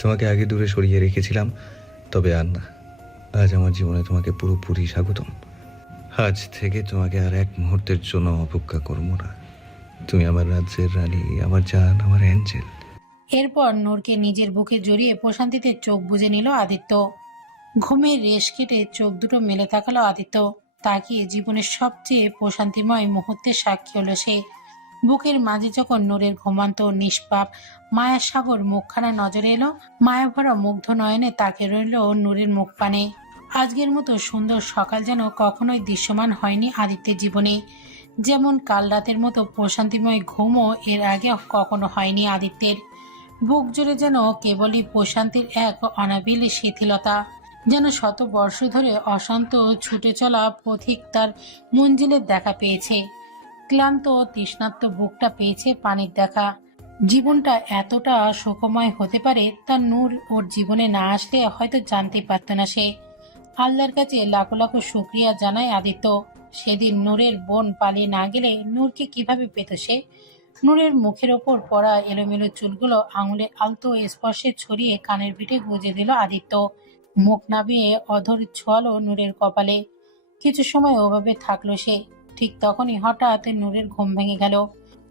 তোমাকে আগে দূরে সরিয়ে রেখেছিলাম, তবে আর না। আজ আমার জীবনে তোমাকে পুরোপুরি স্বাগতম। আজ থেকে তোমাকে আর এক মুহূর্তের জন্য অপেক্ষা করবো না। তুমি আমার রাজ্যের রানী, আমার জান, আমার অ্যাঞ্জেল। এরপর নূরকে নিজের বুকে জড়িয়ে প্রশান্তিতে চোখ বুজে নিল আদিত্য। ঘুমের রেশ কেটে চোখ দুটো মেলে তাকালো আদিত্য। তাকিয়ে জীবনের সবচেয়ে প্রশান্তিময় মুহূর্তের সাক্ষী হলো সে। বুকের মাঝে যখন নূরের ঘুমান্ত নিষ্পাপ মায়ার সাগর মুখখানা নজরে এলো, মায়া ভরা মুগ্ধ নয়নে তাকে রইল নূরের মুখ পানে। আজকের মতো সুন্দর সকাল যেন কখনোই দৃশ্যমান হয়নি আদিত্যের জীবনে। যেমন কাল রাতের মতো প্রশান্তিময় ঘুমও এর আগে কখনো হয়নি আদিত্যের। বুক জুড়ে যেন কেবলই প্রশান্তির এক অনাবিল শিথিলতা, যেন শত বর্ষ ধরে অশান্ত ছুটে চলা পথিক তার মঞ্জিলের দেখা পেয়েছে। ক্লান্ত তৃষ্ণার্ত বুকটা পেয়েছে পানির দেখা। জীবনটা এতটা সুখময় হতে পারে তা নূর ওর জীবনে না আসলে হয়তো জানতেই পারত না সে। আল্লাহর কাছে লাখো লাখো শুকরিয়া জানায় আদিত্য। সেদিন নূরের বোন পালিয়ে না গেলে নূরকে কিভাবে পেত সে? নূরের মুখের ওপর পড়া এলোমেলো চুলগুলো আঙুলের আলতো স্পর্শে ছড়িয়ে কানের পিঠে গুঁজে দিল আদিত্য। মুখ নাবিয়ে অধর ছোঁয়ালো নূরের কপালে। কিছু সময় ওভাবে থাকলো সে। ঠিক তখনই হঠাৎ নূরের ঘুম ভেঙে গেল।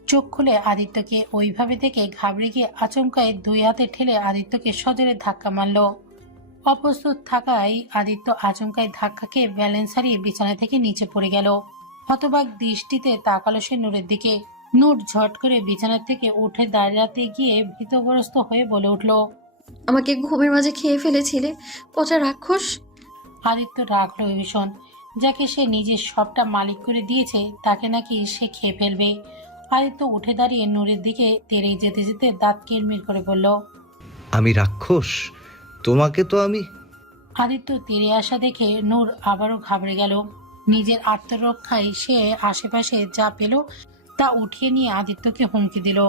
চোখ খুলে আদিত্যকে ওইভাবে দেখে ঘাবড়ে গিয়ে আচমকায় দুই হাতে ঠেলে আদিত্যকে সজোরে ধাক্কা মারল। অপ্রস্তুত থাকায় আদিত্য আচমকায় ধাক্কা খেয়ে ব্যালেন্স হারিয়ে বিছানা থেকে নিচে পড়ে গেল। হতবাক দৃষ্টিতে তাকালো সে নূরের দিকে। নূর ঝট করে বিছানা থেকে উঠে দাঁড়াতে গিয়ে ভীতগ্রস্ত হয়ে বলে উঠল, আমাকে ঘুমের মাঝে খেয়ে ফেলেছিলে, পচা রাক্ষস। আদিত্য রাখলো ভীষণ। যাকে সে নিজের সবটা মালিক করে দিয়েছে তাকে নাকি সে খেয়ে ফেলবে। আদিত্য উঠে দাঁড়িয়ে নূরের দিকে তেড়ে যেতে যেতে দাঁত কিরমির করে বলল, আমি রাক্ষস? তোমাকে তো আমি... আদিত্য তেড়ে আসা দেখে নূর আবারও ঘাবড়ে গেল। নিজের আত্মরক্ষায় সে আশেপাশে যা পেল তা উঠিয়ে নিয়ে আদিত্যকে হুমকি দিল।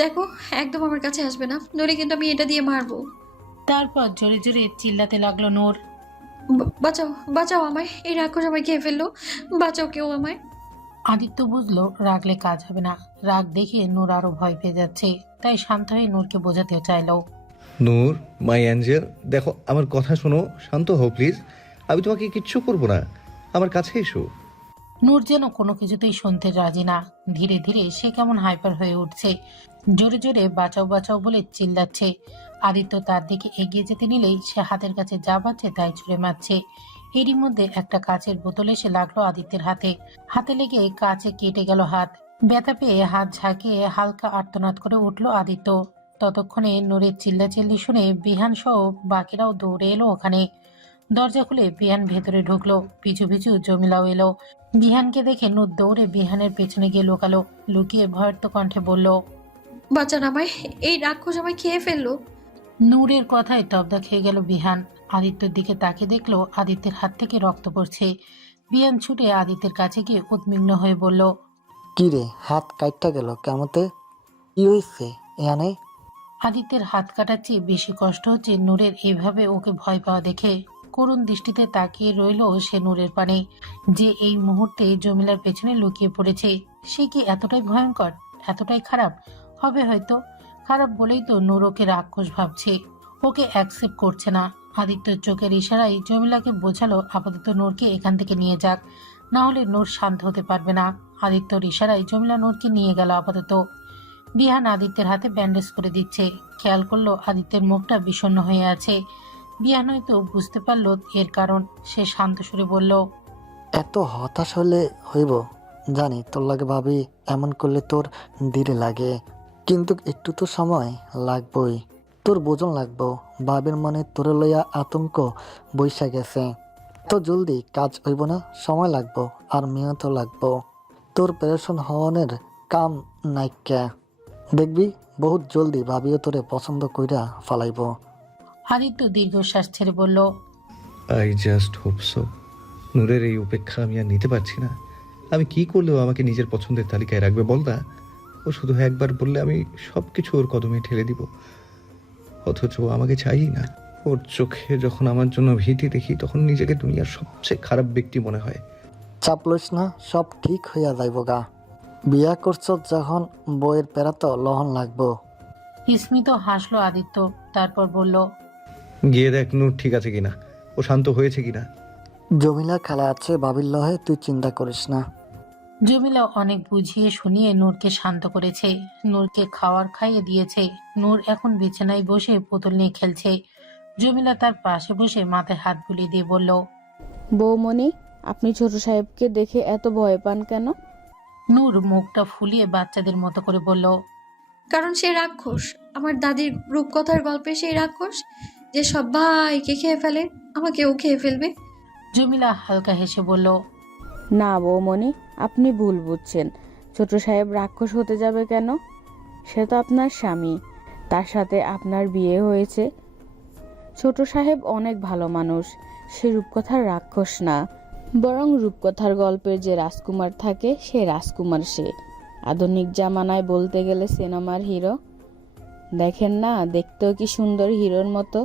দেখো, একদম আমার কাছে আসবে না, নইলে কিন্তু আমি এটা দিয়ে মারবো। তারপর জোরে জোরে চিল্লাতে লাগলো নূর। বাঁচাও, বাঁচাও আমায়, এই রাক্ষস আমায় খেয়ে ফেললো, বাঁচাও কেউ আমায়। আদিত্য বুঝলো রাগলে কাজ হবে না। রাগ দেখে নূর আরো ভয় পেয়ে যাচ্ছে, তাই শান্ত হয়ে নূরকে বোঝাতে চাইল। নূর, মাই অ্যাঞ্জেল, দেখো আমার কথা শোনো, শান্ত হও প্লিজ। আমি তোমাকে কিচ্ছু করবো না, আমার কাছে এসো। নূর যেন কোনো কিছুতেই শুনতে রাজি না। ধীরে ধীরে সে কেমন হাইপার হয়ে উঠছে। জোরে জোরে বাঁচাও বাঁচাও বলে চিল্লাচ্ছে। আদিত্য তার দিকে এগিয়ে যেতে নিলেই সে হাতের কাছে যা পাচ্ছে তাই ছুঁড়ে মারছে। এরই মধ্যে একটা কাচের বোতল এসে লাগলো আদিত্যের হাতে। হাতে লেগে কাচে কেটে গেল হাত। ব্যথা পেয়ে হাত ঝাঁকিয়ে হালকা আর্তনাদ করে উঠল আদিত্য। ততক্ষণে নূরের চিল্লাচিল্লি শুনে বিহান সহ বাকিরাও দৌড়ে এলো ওখানে। দরজা খুলে বিহান ভেতরে ঢুকলো। পিছু পিছু জমিলাও এলো। বিহানকে দেখে নূর দৌড়ে বিহানের পেছনে গিয়ে লুকালো। লুকিয়ে ভয়ার্ত কণ্ঠে বলল, বাঁচান আমায়, এই রাক্ষস আমায় খেয়ে ফেললো। নূরের কথায় তবদা খেয়ে গেল বিহান। আদিত্যের দিকে তাকে দেখলো আদিত্যের হাত থেকে রক্ত পড়ছে। বিহান ছুটে আদিত্যের কাছে গিয়ে উদ্বিগ্ন হয়ে বলল, কি রে, হাত কাটটা গেল কেমতে? কি হয়েছে এখানে? আদিত্যের হাত কাটার চেয়ে বেশি কষ্ট হচ্ছে নূরের এইভাবে ওকে ভয় পাওয়া দেখে। করুণ দৃষ্টিতে তাকিয়ে রইল সে নূরের পানে, যে এই মুহূর্তে জমিলার পেছনে লুকিয়ে পড়েছে। সে কি এতটাই ভয়ঙ্কর, এতটাই খারাপ হবে? হয়তো খারাপ বলেই তো নূর ওকে রাক্ষস ভাবছে, ওকে অ্যাকসেপ্ট করছে না। আদিত্যর চোখের ইশারায় জমিলাকে বোঝালো আপাতত নূরকে এখান থেকে নিয়ে যাক, না হলে নূর শান্ত হতে পারবে না। আদিত্যর ইশারায় জমিলা নূরকে নিয়ে গেল আপাতত। বিহান আদিত্যের হাতে ব্যান্ডেজ করে দিচ্ছে। খেয়াল করলো আদিত্যের মুখটা বিষণ্ণ হয়ে আছে। বিহান হয়তো বুঝতে পারলো এর কারণ। সে শান্ত সুরে বলল, এত হতাশ হলে হইব জানি, তোর লাগে ভাবি, এমন করলে তোর ধীরে লাগে, কিন্তু একটু তো সময় লাগবই। তোর বোঝন লাগবো, ভাবির মনে তোরে লইয়া আতঙ্ক বৈশা গেছে। তো জলদি কাজ হইব না, সময় লাগবো আর মেহনত লাগবো। তোর প্রেশন হওয়ানের কাম নাইকা, দেখবি বহুত জলদি ভাবিও তোরে পছন্দ কইরা ফালাইব। আদিত্য দীর্ঘশ্বাস ছেড়ে বলল, আই জাস্ট হোপ সো। নূরের এই উপেক্ষা আমি আর নিতে পারছি না। আমি কি করলেও আমাকে নিজের পছন্দের তালিকায় রাখবে বল না? ও শুধু একবার বললে আমি সব কিছু ওর কদমে ঠেলে দিব, অথচ ও আমাকে চাই না। ওর চোখে যখন আমার জন্য ভীতি দেখি তখন নিজেকে দুনিয়ার সবচেয়ে খারাপ ব্যক্তি মনে হয়। চাপ লইস না, সব ঠিক হইয়া যাইব গা। বিয়া করছ যখন বইয়ের পেরা তো লহন লাগবো। স্মিত হাসলো আদিত্য, তারপর বলল, গিয়ে দেখ নূর ঠিক আছে কিনা, ও শান্ত হয়েছে কিনা। জমিলা খালা আছে বাবির লহে, তুই চিন্তা করিস না। জমিলা অনেক বুঝিয়ে শুনিয়ে নূরকে শান্ত করেছে, নূরকে খাওয়ার খাইয়ে দিয়েছে। নূর এখন বিছানায় বসে পুতুল নিয়ে খেলছে। জমিলা তার পাশে বসে মাথায় হাত বুলিয়ে দিয়ে বলল, বৌমণি, আপনি ছোট সাহেবকে দেখে এত ভয় পান কেন? নূর মুখটা ফুলিয়ে বাচ্চাদের মতো করে বলল, কারণ সে রাক্ষস, আমার দাদির রূপকথার গল্পে সেই রাক্ষস যে সবাইকে খেয়ে ফেলে, আমাকেও খেয়ে ফেলবে। জমিলা হালকা হেসে বলল, না বৌমণি, আপনি ভুল বুঝছেন। ছোট সাহেব রাক্ষস হতে যাবে কেন? সে তো আপনার স্বামী, তার সাথে আপনার বিয়ে হয়েছে। ছোট সাহেব অনেক ভালো মানুষ, সে রূপকথার রাক্ষস না, বরং রূপকথার গল্পের যে রাজকুমার থাকে সে রাজকুমার। সে আধুনিক জামানায় বলতে গেলে সিনেমার হিরো। দেখেন না, দেখতেও কি সুন্দর হিরোর মতো।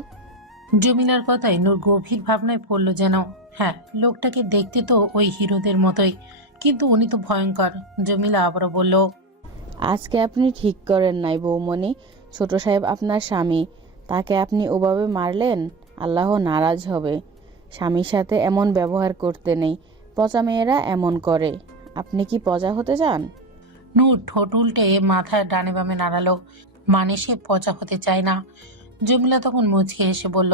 জমিলার কথায় নূর গভীর ভাবনায় পড়ল যেন। হ্যাঁ, লোকটাকে দেখতে তো ওই হিরোদের মতোই, কিন্তু উনি তো ভয়ঙ্কর। জমিলা আবারও বলল, আজকে আপনি ঠিক করেন নাই বৌমণি, ছোট সাহেব আপনার স্বামী, তাকে আপনি ওভাবে মারলেন, আল্লাহ নারাজ হবে। স্বামীর সাথে এমন ব্যবহার করতে নেই, পচা মেয়েরা এমন করে। আপনি কি পচা হতে চান? নূর ঠোঁট উল্টে মাথায় ডানে বামে নাড়ালো, মানে সে পচা হতে চায় না। জমিলা তখন মুচকি হেসে বলল,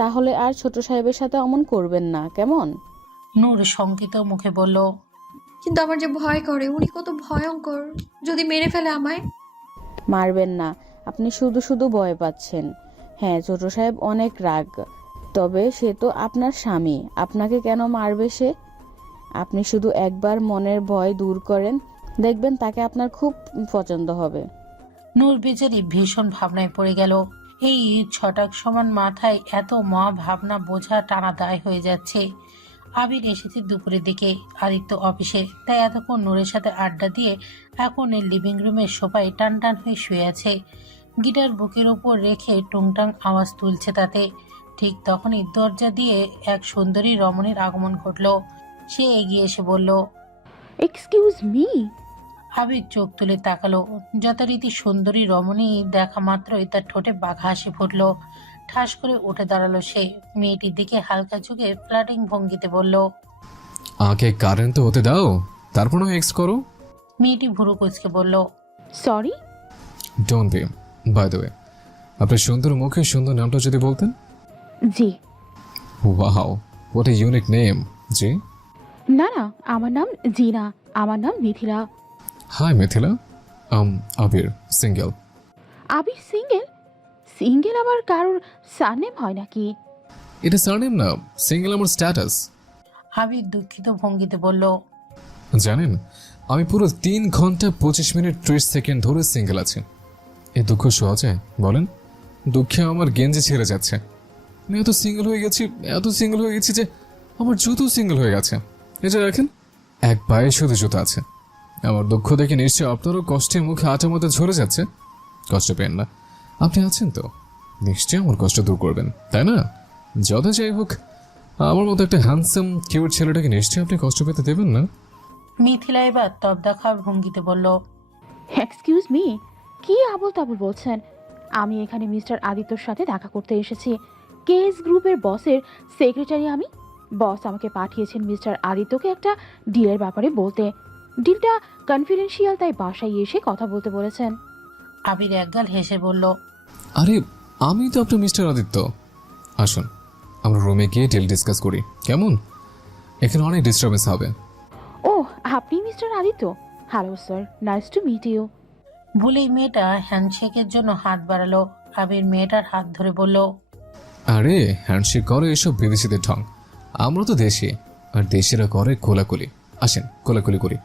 তাহলে আর ছোট সাহেবের সাথে অমন করবেন না, কেমন? নূর শঙ্কিত মুখে বলল, কিন্তু আমার যে ভয় করে, উনি কত ভয়ঙ্কর, যদি মেরে ফেলে আমায়। মারবেন না, আপনি শুধু শুধু ভয় পাচ্ছেন। হ্যাঁ, ছোট সাহেব অনেক রাগ, তবে সে তো আপনার স্বামী, আপনাকে কেন মারবে সে? আপনি শুধু একবার মনের ভয় দূর করেন, দেখবেন তাকে আপনার খুব পছন্দ হবে। নূর বেচারি ভীষণ ভাবনায় পড়ে গেল। এই ছটাক সমান মাথায় এত মহা ভাবনা বোঝা টানা দায় হয়ে যাচ্ছে। আবির এসেছে দুপুরের দিকে আদিত্য অফিসে, তাই এতক্ষণ নূরের সাথে আড্ডা দিয়ে এখন লিভিং রুমের সোফায় টান টান হয়ে শুয়ে আছে। গিটার বুকের ওপর রেখে টুংটাং আওয়াজ তুলছে তাতে। ঠিক তখনই দরজা দিয়ে এক সুন্দরী রমণীর আগমন ঘটল। সে এগিয়ে এসে বলল, এক্সকিউজ মি। আবির চোখ তুলে তাকালো। যথারীতি সুন্দরী রমণী দেখা মাত্রই তার ঠোঁটে বাঘা হাসি ফুটল। ঠাস করে উঠে দাঁড়ালো সে, মেয়েটির দিকে হালকা ঝুঁকে ফ্ল্যাটিং ভঙ্গিতে বলল, আগে কারেন্ট তো হতে দাও, তারপর এক্স করো। মেয়েটি ভুরু কুচকে বলল, sorry. Don't be. By the way, আপনার সুন্দর মুখে সুন্দর নামটা যদি বলতেন। জি। Wow, what a unique name. জি। না না, আমার নাম জিনা, আমার নাম Mithila. Hi Mithila, Abir, single. Abir single? Single আবার কারোর সারনেম হয় নাকি? এটা সারনেম না, সিঙ্গেল আমার স্ট্যাটাস। আবির দুঃখিত ভঙ্গিতে বলল, জানেন, আমি পুরো 3 ঘন্টা 25 মিনিট 30 সেকেন্ড ধরে সিঙ্গেল আছি। এ দুঃখ সহজে বলেন? দুঃখে আমার গেঞ্জি ছেড়ে যাচ্ছে। আমি এত সিঙ্গেল হয়ে গেছি, এত সিঙ্গেল হয়ে গেছি যে আমার জুতো সিঙ্গেল হয়ে গেছে। এটা রাখেন, এক পায়ে শুধু জুতো আছে। আমার দুঃখ দেখে নিশ্চয় আপনারও কষ্টে মুখে আটা মতো ঝরে যাচ্ছে। কষ্ট পেন না, আপনি আছেন তো, নিশ্চয়ই আমার কষ্ট দূর করবেন, তাই না? যত যাই হোক, আমার মতো একটা হ্যান্ডসাম কিউট ছেলেটাকে নিশ্চয়ই আপনি কষ্ট পেতে দেবেন না। মিথিলা এবার তবদা খাওয়ার ভঙ্গিতে বলল, এক্সকিউজ মি, কি আবল তাবল বলছেন? আমি এখানে মিস্টার আদিত্যর সাথে দেখা করতে এসেছি। কেএস গ্রুপের বসের সেক্রেটারি আমি। বস আমাকে পাঠিয়েছেন মিস্টার আদিত্যকে একটা ডিলের ব্যাপারে বলতে। ডিলটা কনফিডেন্সিয়াল, তাই বাসায় এসে কথা বলতে বলেছেন। আবির একগাল হেসে বলল, আরে, আমি তো আপনার মিস্টার আদিত্য। আসুন, আমরা রুমে গিয়ে ডিল ডিসকাস করি, কেমন? এখানে অনেক ডিস্টারবেন্স হবে। ও, আপনি mister Aditya? Hello sir, nice to meet you. বলেই মেয়েটা হ্যান্ডশেকের জন্য হাত বাড়ালো। আবির মেয়েটার হাত ধরে বলল, আরে, হ্যান্ডশেক করে এসব বিদেশিদের ঢং, আমরা তো দেশি, আর দেশিরা করে কোলাকুলি। আসেন কোলাকুলি করি,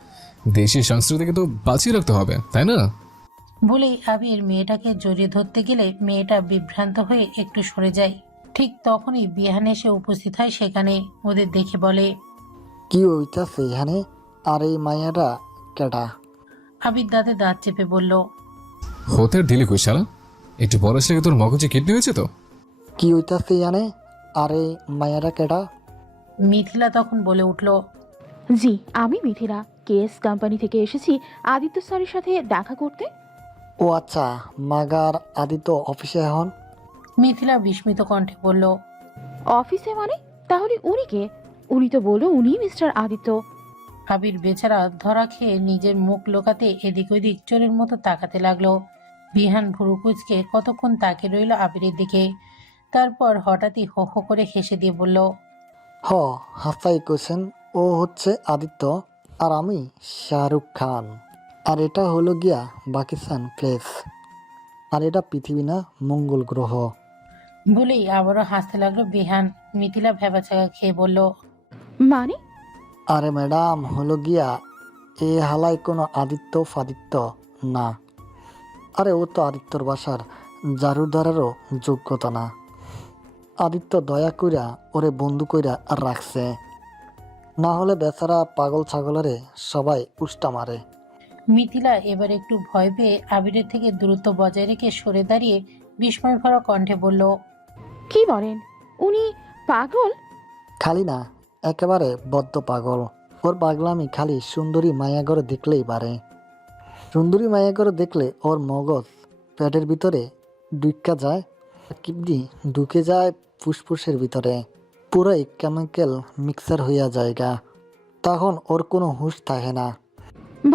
দেশি সংস্কৃতিকে তো বাঁচিয়ে রাখতে হবে, তাই না? বলেই আবির মেয়েটাকে জড়িয়ে ধরতে গেলে মেয়েটা বিভ্রান্ত হয়ে একটু সরে যায়। ঠিক তখনই বিহান এসে উপস্থিত হয় সেখানে। ওদের দেখে বলে, কি হইতাছে এখানে? আর এই মায়াটা কেডা? আবির দাঁতে দাঁত চেপে বলল, হতে আর দিলি কই শালা, একটু বয়স লেগে তোর মগজে কিডনি হয়েছে তো? কি হইতাছে এখানে? আর এই মায়াটা কেডা? মিথিলা তখন বলে উঠল, জি, আমি মিথিলা, কেএস কোম্পানি থেকে এসেছি আদিত্য স্যারের সাথে দেখা করতে। ও আচ্ছা, মাগার আদিত্য অফিসে এখন? মিথিলা বিস্মিত কণ্ঠে বলল। অফিসে মানে? তাহলে উনি কে? উনি তো বললো উনি মিস্টার আদিত্য। আবির বেচারা ধরা খেয়ে নিজের মুখ লোকাতে এদিক ওদিক চোরের মতো তাকাতে লাগলো। বিহান ভুরু কুচকে কতক্ষণ তাকে রইল আবিরের দিকে, তারপর হঠাৎই হো হো করে হেসে দিয়ে বলল, হ, হাসাই কোশ্চেন। ও হচ্ছে আদিত্য আর আমি শাহরুখ খান। আর এটা হলো গিয়া পাকিস্তান প্লেস। আর এটা পৃথিবী না, মঙ্গল গ্রহ। বলেই আবারও হাসতে লাগলো বিহান। মিথিলা ভ্যাবাচাকা খেয়ে বলল, মানে? আরে ম্যাডাম, হলো গিয়া এ হালাই কোনো আদিত্য ফাদিত্য না। আরে ও তো আদিত্যর বাসার জারুদারেরও যোগ্যতা না। আদিত্য দয়া কইরা ওরে বন্ধু কইরা রাখছে, না হলে বেচারা পাগল ছাগলেরে সবাই উষ্টা মারে। মিথিলা এবার একটু ভয় পেয়ে আবিরের থেকে দূরত্ব বজায় রেখে সরে দাঁড়িয়ে বিস্ময় ভরা কণ্ঠে বলল, কি বলেন? উনি পাগল? খালি না, একেবারে বদ্ধ পাগল। ওর পাগলামি খালি সুন্দরী মায়াগর দেখলেই পারে। সুন্দরী মায়াগর দেখলে ওর মগজ পেটের ভিতরে ঢুকা যায়, কিডনি ঢুকে যায় ফুসফুসের ভিতরে, পুরাই কেমিক্যাল মিক্সার হইয়া জায়গা। তখন ওর কোনো হুঁশ থাকে না।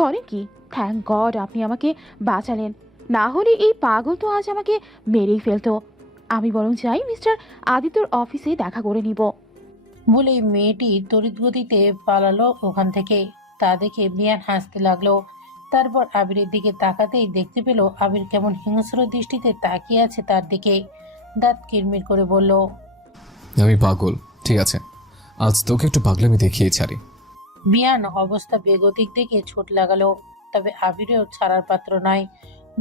বলেন কি? থ্যাংক গড আপনি আমাকে বাঁচালেন, না হলে এই পাগল তো আজ আমাকে মেরেই ফেলতো। আমি বরং যাই মিস্টার আদিত্যর অফিসে দেখা করে নিব। বলেই মেয়েটি তড়িৎ গতিতে পালালো ওখান থেকে। তা দেখে বিয়ান হাসতে লাগলো। তারপর আবিরের দিকে তাকাতেই দেখতে পেল আবির কেমন হিংস্র দৃষ্টিতে তাকিয়ে আছে তার দিকে। দাঁত কিরমির করে বলল, আমি পাগল, ঠিক আছে, আজ তোকে একটু পাগলামি দেখিয়ে ছাড়ি। বিয়ান অবস্থা বেগতিক দেখে ছোট লাগালো। তবে আবিরেও ছাড়ার পাত্র নয়,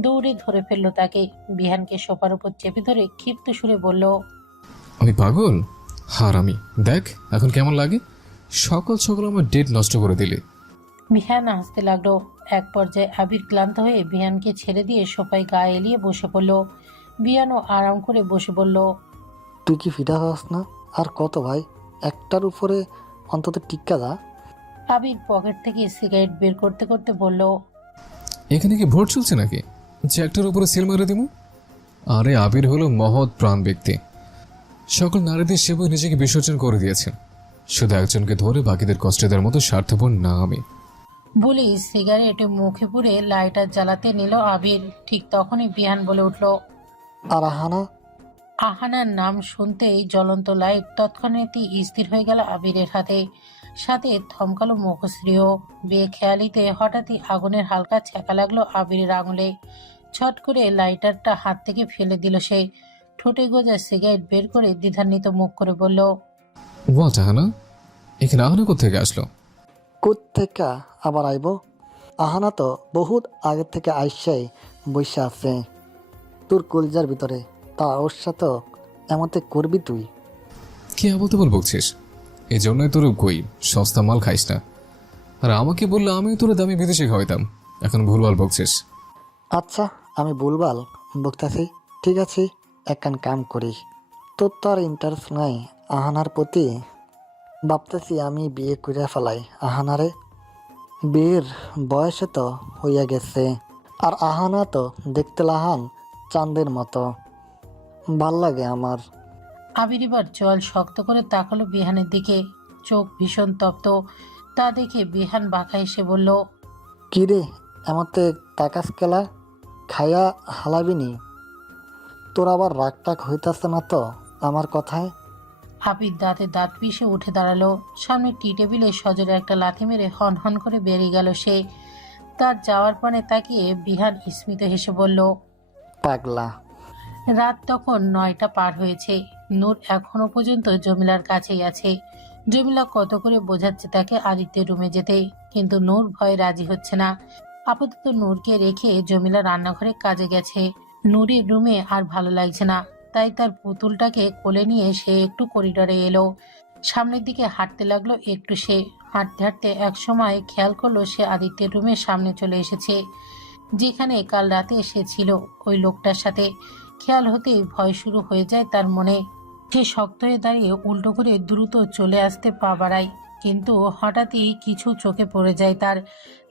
দৌড়ে ধরে ফেললো তাকে। বিহানকে সোফার উপর চেপে ধরে ক্ষিপ্ত সুরে বলল, আমি পাগল? হার আমি দেখ এখন কেমন লাগে। সকাল সকাল আমার ডেট নষ্ট করে দিলি। বিহান হাসতে লাগলো। এক পর্যায়ে আবির ক্লান্ত হয়ে বিহানকে ছেড়ে দিয়ে সোফায় গা এলিয়ে বসে পড়ল। বিহানও আরাম করে বসে বলল, তুই কি ফিটা হস না? আর কত ভাই, একটার উপরে অন্তত টিক্কা দা। আবির পকেট থেকে সিগারেট বের করতে করতে বলল, এখানে কি ভোট চলছে নাকি যে একটার উপরে সিল মেরে দিব? আরে আবির হলো মহৎ প্রাণ ব্যক্তি, সকল নারীদের সেবায় নিজেকে বিসর্জন করে দিয়েছেন। শুধু একজনকে ধরে বাকিদের কষ্ট দেওয়ার মতো স্বার্থপর না আমি। বলেই সিগারেট মুখে পুরে লাইটার জ্বালাতে নিল আবির। ঠিক তখনই বিহান বলে উঠল, আর আহানা? আহানার নাম শুনতেই জ্বলন্ত লাইট তৎক্ষণাৎই স্থির হয়ে গেল আবিরের হাতে। সাথে থমকালো মুখশ্রীও। বেখেয়ালিতে হঠাৎই আগুনের হালকা ছ্যাঁকা লাগলো আবিরের আঙুলে। ছট করে লাইটারটা হাত থেকে ফেলে দিল সে। ঠোঁটে গোজা সিগারেট বের করে দ্বিধান্বিত মুখ করে বলল, হোয়াট আহানা? এখানে আহানা কোত্থেকে আসলো? কোত্থেকা আবার আইব? আহানা তো বহুত আগে থেকে আইসাই বৈশা আছে তোর কলজার ভিতরে। তা ওর সাথে এমতে করবি তুই? কি বলতে বলছিস? এই জন্যই তোর কই সস্তা মাল খাইস না। আর আমাকে বললে আমি তোর দামি বিদেশে খাওয়াইতাম, এখন ভুলভাল বকছিস। আচ্ছা, আমি ভুলভাল বকতাছি, ঠিক আছে। একখান কাম করি, তোর তো আর ইন্টারেস্ট নাই আহানার প্রতি। ভাবতেছি আমি বিয়ে করে ফেলাই আহানারে। বিয়ের বয়সে তো হইয়া গেছে, আর আহানা তো দেখতে লাহান চাঁদের মতো। ভাল লাগে আমার। আবির এবার জল শক্ত করে তাকালো বিহানের দিকে। চোখ ভীষণ তপ্ত। তা দেখে বিহান বাঁকা এসে বলল, কিরে এমতে তাকাস কেলা? খাইয়া হালাবিনি? তোর আবার রাগ টাগ হইতাছে না তো আমার কথায়? আবির দাঁতে দাঁত পিষে উঠে দাঁড়ালো। সামনে টি টেবিলে সজোরে একটা লাথি মেরে হন হন করে বেরিয়ে গেল সে। তার যাওয়ার পানে তাকিয়ে বিহান স্মিত হেসে বলল, পাগলা। রাত তখন 9টা পার হয়েছে। নূর এখনো পর্যন্ত জমিলার কাছেই আছে। জমিলা কত করে বোঝাচ্ছে তাকে আদিত্যের রুমে যেতে, কিন্তু নূর ভয়ে রাজি হচ্ছে না। আপাতত নূরকে রেখে জমিলা রান্নাঘরে কাজে গেছে। নূরের রুমে আর ভালো লাগছে না, তাই তার পুতুলটাকে কোলে নিয়ে সে একটু করিডোরে এলো। সামনের দিকে হাঁটতে লাগলো একটু সে। হাঁটতে হাঁটতে এক সময় খেয়াল করলো সে আদিত্যের রুমের সামনে চলে এসেছে, যেখানে কাল রাতে এসেছিল ওই লোকটার সাথে। খেয়াল হতেই ভয় শুরু হয়ে যায় তার মনে। সে শক্ত হয়ে দাঁড়িয়ে উল্টো করে দ্রুত চলে আসতে পা বাড়ায়, কিন্তু হঠাৎই কিছু চোখে পড়ে যায় তার,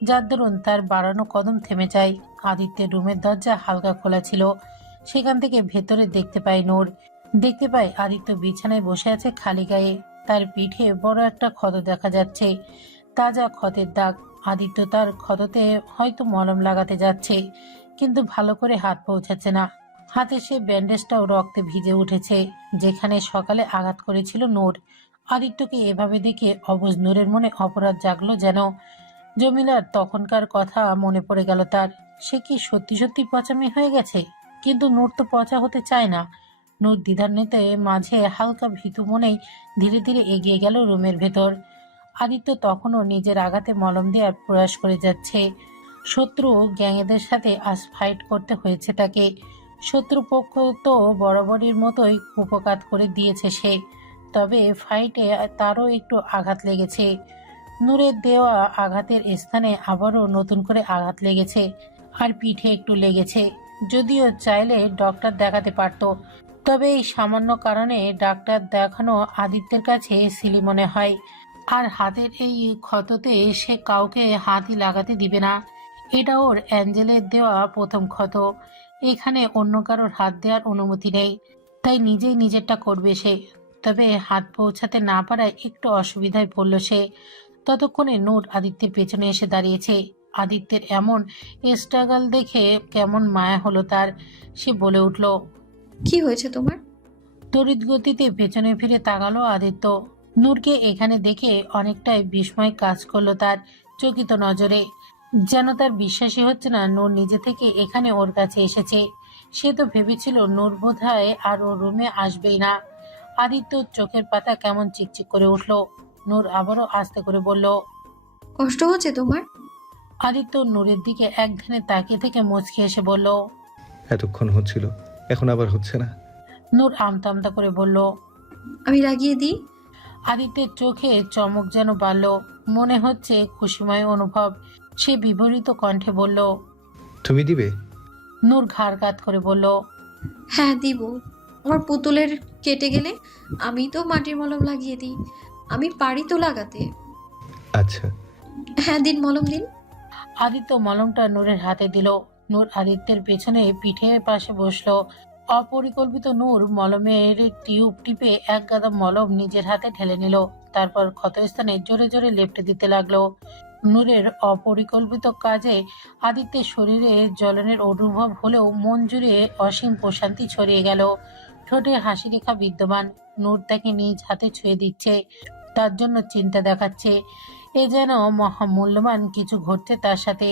যার দরুন তার বাড়ানো কদম থেমে যায়। আদিত্যের রুমের দরজা হালকা খোলা ছিল। সেখান থেকে ভেতরে দেখতে পায় নূর। দেখতে পায় আদিত্য বিছানায় বসে আছে খালি গায়ে। তার পিঠে বড় একটা ক্ষত দেখা যাচ্ছে, তাজা ক্ষতের দাগ। আদিত্য তার ক্ষততে হয়তো মলম লাগাতে যাচ্ছে, কিন্তু ভালো করে হাত পৌঁছাচ্ছে না। হাতে সে ব্যান্ডেজটাও রক্তে ভিজে উঠেছে, যেখানে সকালে আঘাত করেছিল নূর। আদিত্যকে এভাবে দেখে অবুঝ নূরের মনে অপরাধ জাগলো যেন। জমিলার তখনকার কথা মনে পড়ে গেল তার। সে কি সত্যি সত্যি পচা মেয়ে হয়ে গেছে? কিন্তু নূর তো পচা হতে চায় না। নূর দ্বিধান্বিত মাঝে হালকা ভীতু মনেই ধীরে ধীরে এগিয়ে গেল রুমের ভেতর। আদিত্য তখনও নিজের আঘাতে মলম দেওয়ার প্রয়াস করে যাচ্ছে। শত্রু গ্যাংয়েদের সাথে আজ ফাইট করতে হয়েছে তাকে। শত্রুপক্ষ তো বরাবরের মতোই উপকাত করে দিয়েছে সে, তবে ফাইটে তারও একটু আঘাত লেগেছে। নূরের দেওয়া আঘাতের স্থানে আবারও নতুন করে আঘাত লেগেছে, আর পিঠে একটু লেগেছে। যদিও চাইলে ডক্টর দেখাতে পারত, তবে এই সামান্য কারণে ডাক্তার দেখানো আদিত্যের কাছে সিলি মনে হয়। আর হাতের এই ক্ষততে সে কাউকে হাতই লাগাতে দিবে না। এটা ওর অ্যাঞ্জেলের দেওয়া প্রথম ক্ষত। এখানে অন্য কারোর হাত দেওয়ার অনুমতি নেই, তাই নিজেই নিজেরটা করবে সে। তবে হাত পৌঁছাতে না পারায় একটু অসুবিধায় পড়ল সে। ততক্ষণে নূর আদিত্যের পেছনে এসে দাঁড়িয়েছে। আদিত্যের এমন স্ট্রাগল দেখে কেমন মায়া হলো তার। সে বলে উঠল। কি হয়েছে তোমার? তড়িৎ গতিতে পেছনে ফিরে তাকালো আদিত্য। নূরকে এখানে দেখে অনেকটাই বিস্ময় কাজ করলো তার চকিত নজরে। যেন তার বিশ্বাসই হচ্ছে না নূর নিজে থেকে এখানে ওর কাছে এসেছে। সে তো ভেবেছিল নূর বোধহয় আর ওর রুমে আসবেই না। আদিত্যর চোখের পাতা কেমন চিকচিক করে উঠল। নূর আবারও আস্তে করে বলল। কষ্ট হচ্ছে তোমার? আদিত্য নূরের দিকে একধানে তাকিয়ে থেকে মুচকি এসে বলল। এতক্ষণ হচ্ছিল, এখন আবার হচ্ছে না। নূর আমতা আমতা করে বলল। আমি লাগিয়ে দিই? আদিত্যের চোখে চমক যেন বাড়ল, মনে হচ্ছে খুশিময় অনুভব। সে বিবরিত কণ্ঠে বলল। তুমি দিবে? নূর ঘাড় কাত করে বলল। হ্যাঁ দিব। আমার পুতুলের কেটে গেলে আমি তো মাটির মলম লাগিয়ে দিই। আমি পারি তো লাগাতে। আচ্ছা। হ্যাঁ দিন, মলম দিন। আদিত্য মলমটা নূরের হাতে দিল। নূর আদিত্যের পেছনে পিঠের পাশে বসলো। অপরিকল্পিত নূর মলমের টিউব টিপে এক গাদা মলম নিজের হাতে ঢেলে নিল। তারপর ক্ষতস্থানে জোরে জোরে লেপটে দিতে লাগলো। নূরের অপরিকল্পিত কাজে আদিত্যের শরীরে জ্বলনের অনুভব হলেও মন জুড়ে অসীম প্রশান্তি ছড়িয়ে গেল। ঠোঁটে হাসি রেখা বিদ্যমান। নূর তাকে নিজ হাতে ছুঁয়ে দিচ্ছে, তার জন্য চিন্তা দেখাচ্ছে। এ যেন মহামূল্যবান কিছু ঘটছে তার সাথে।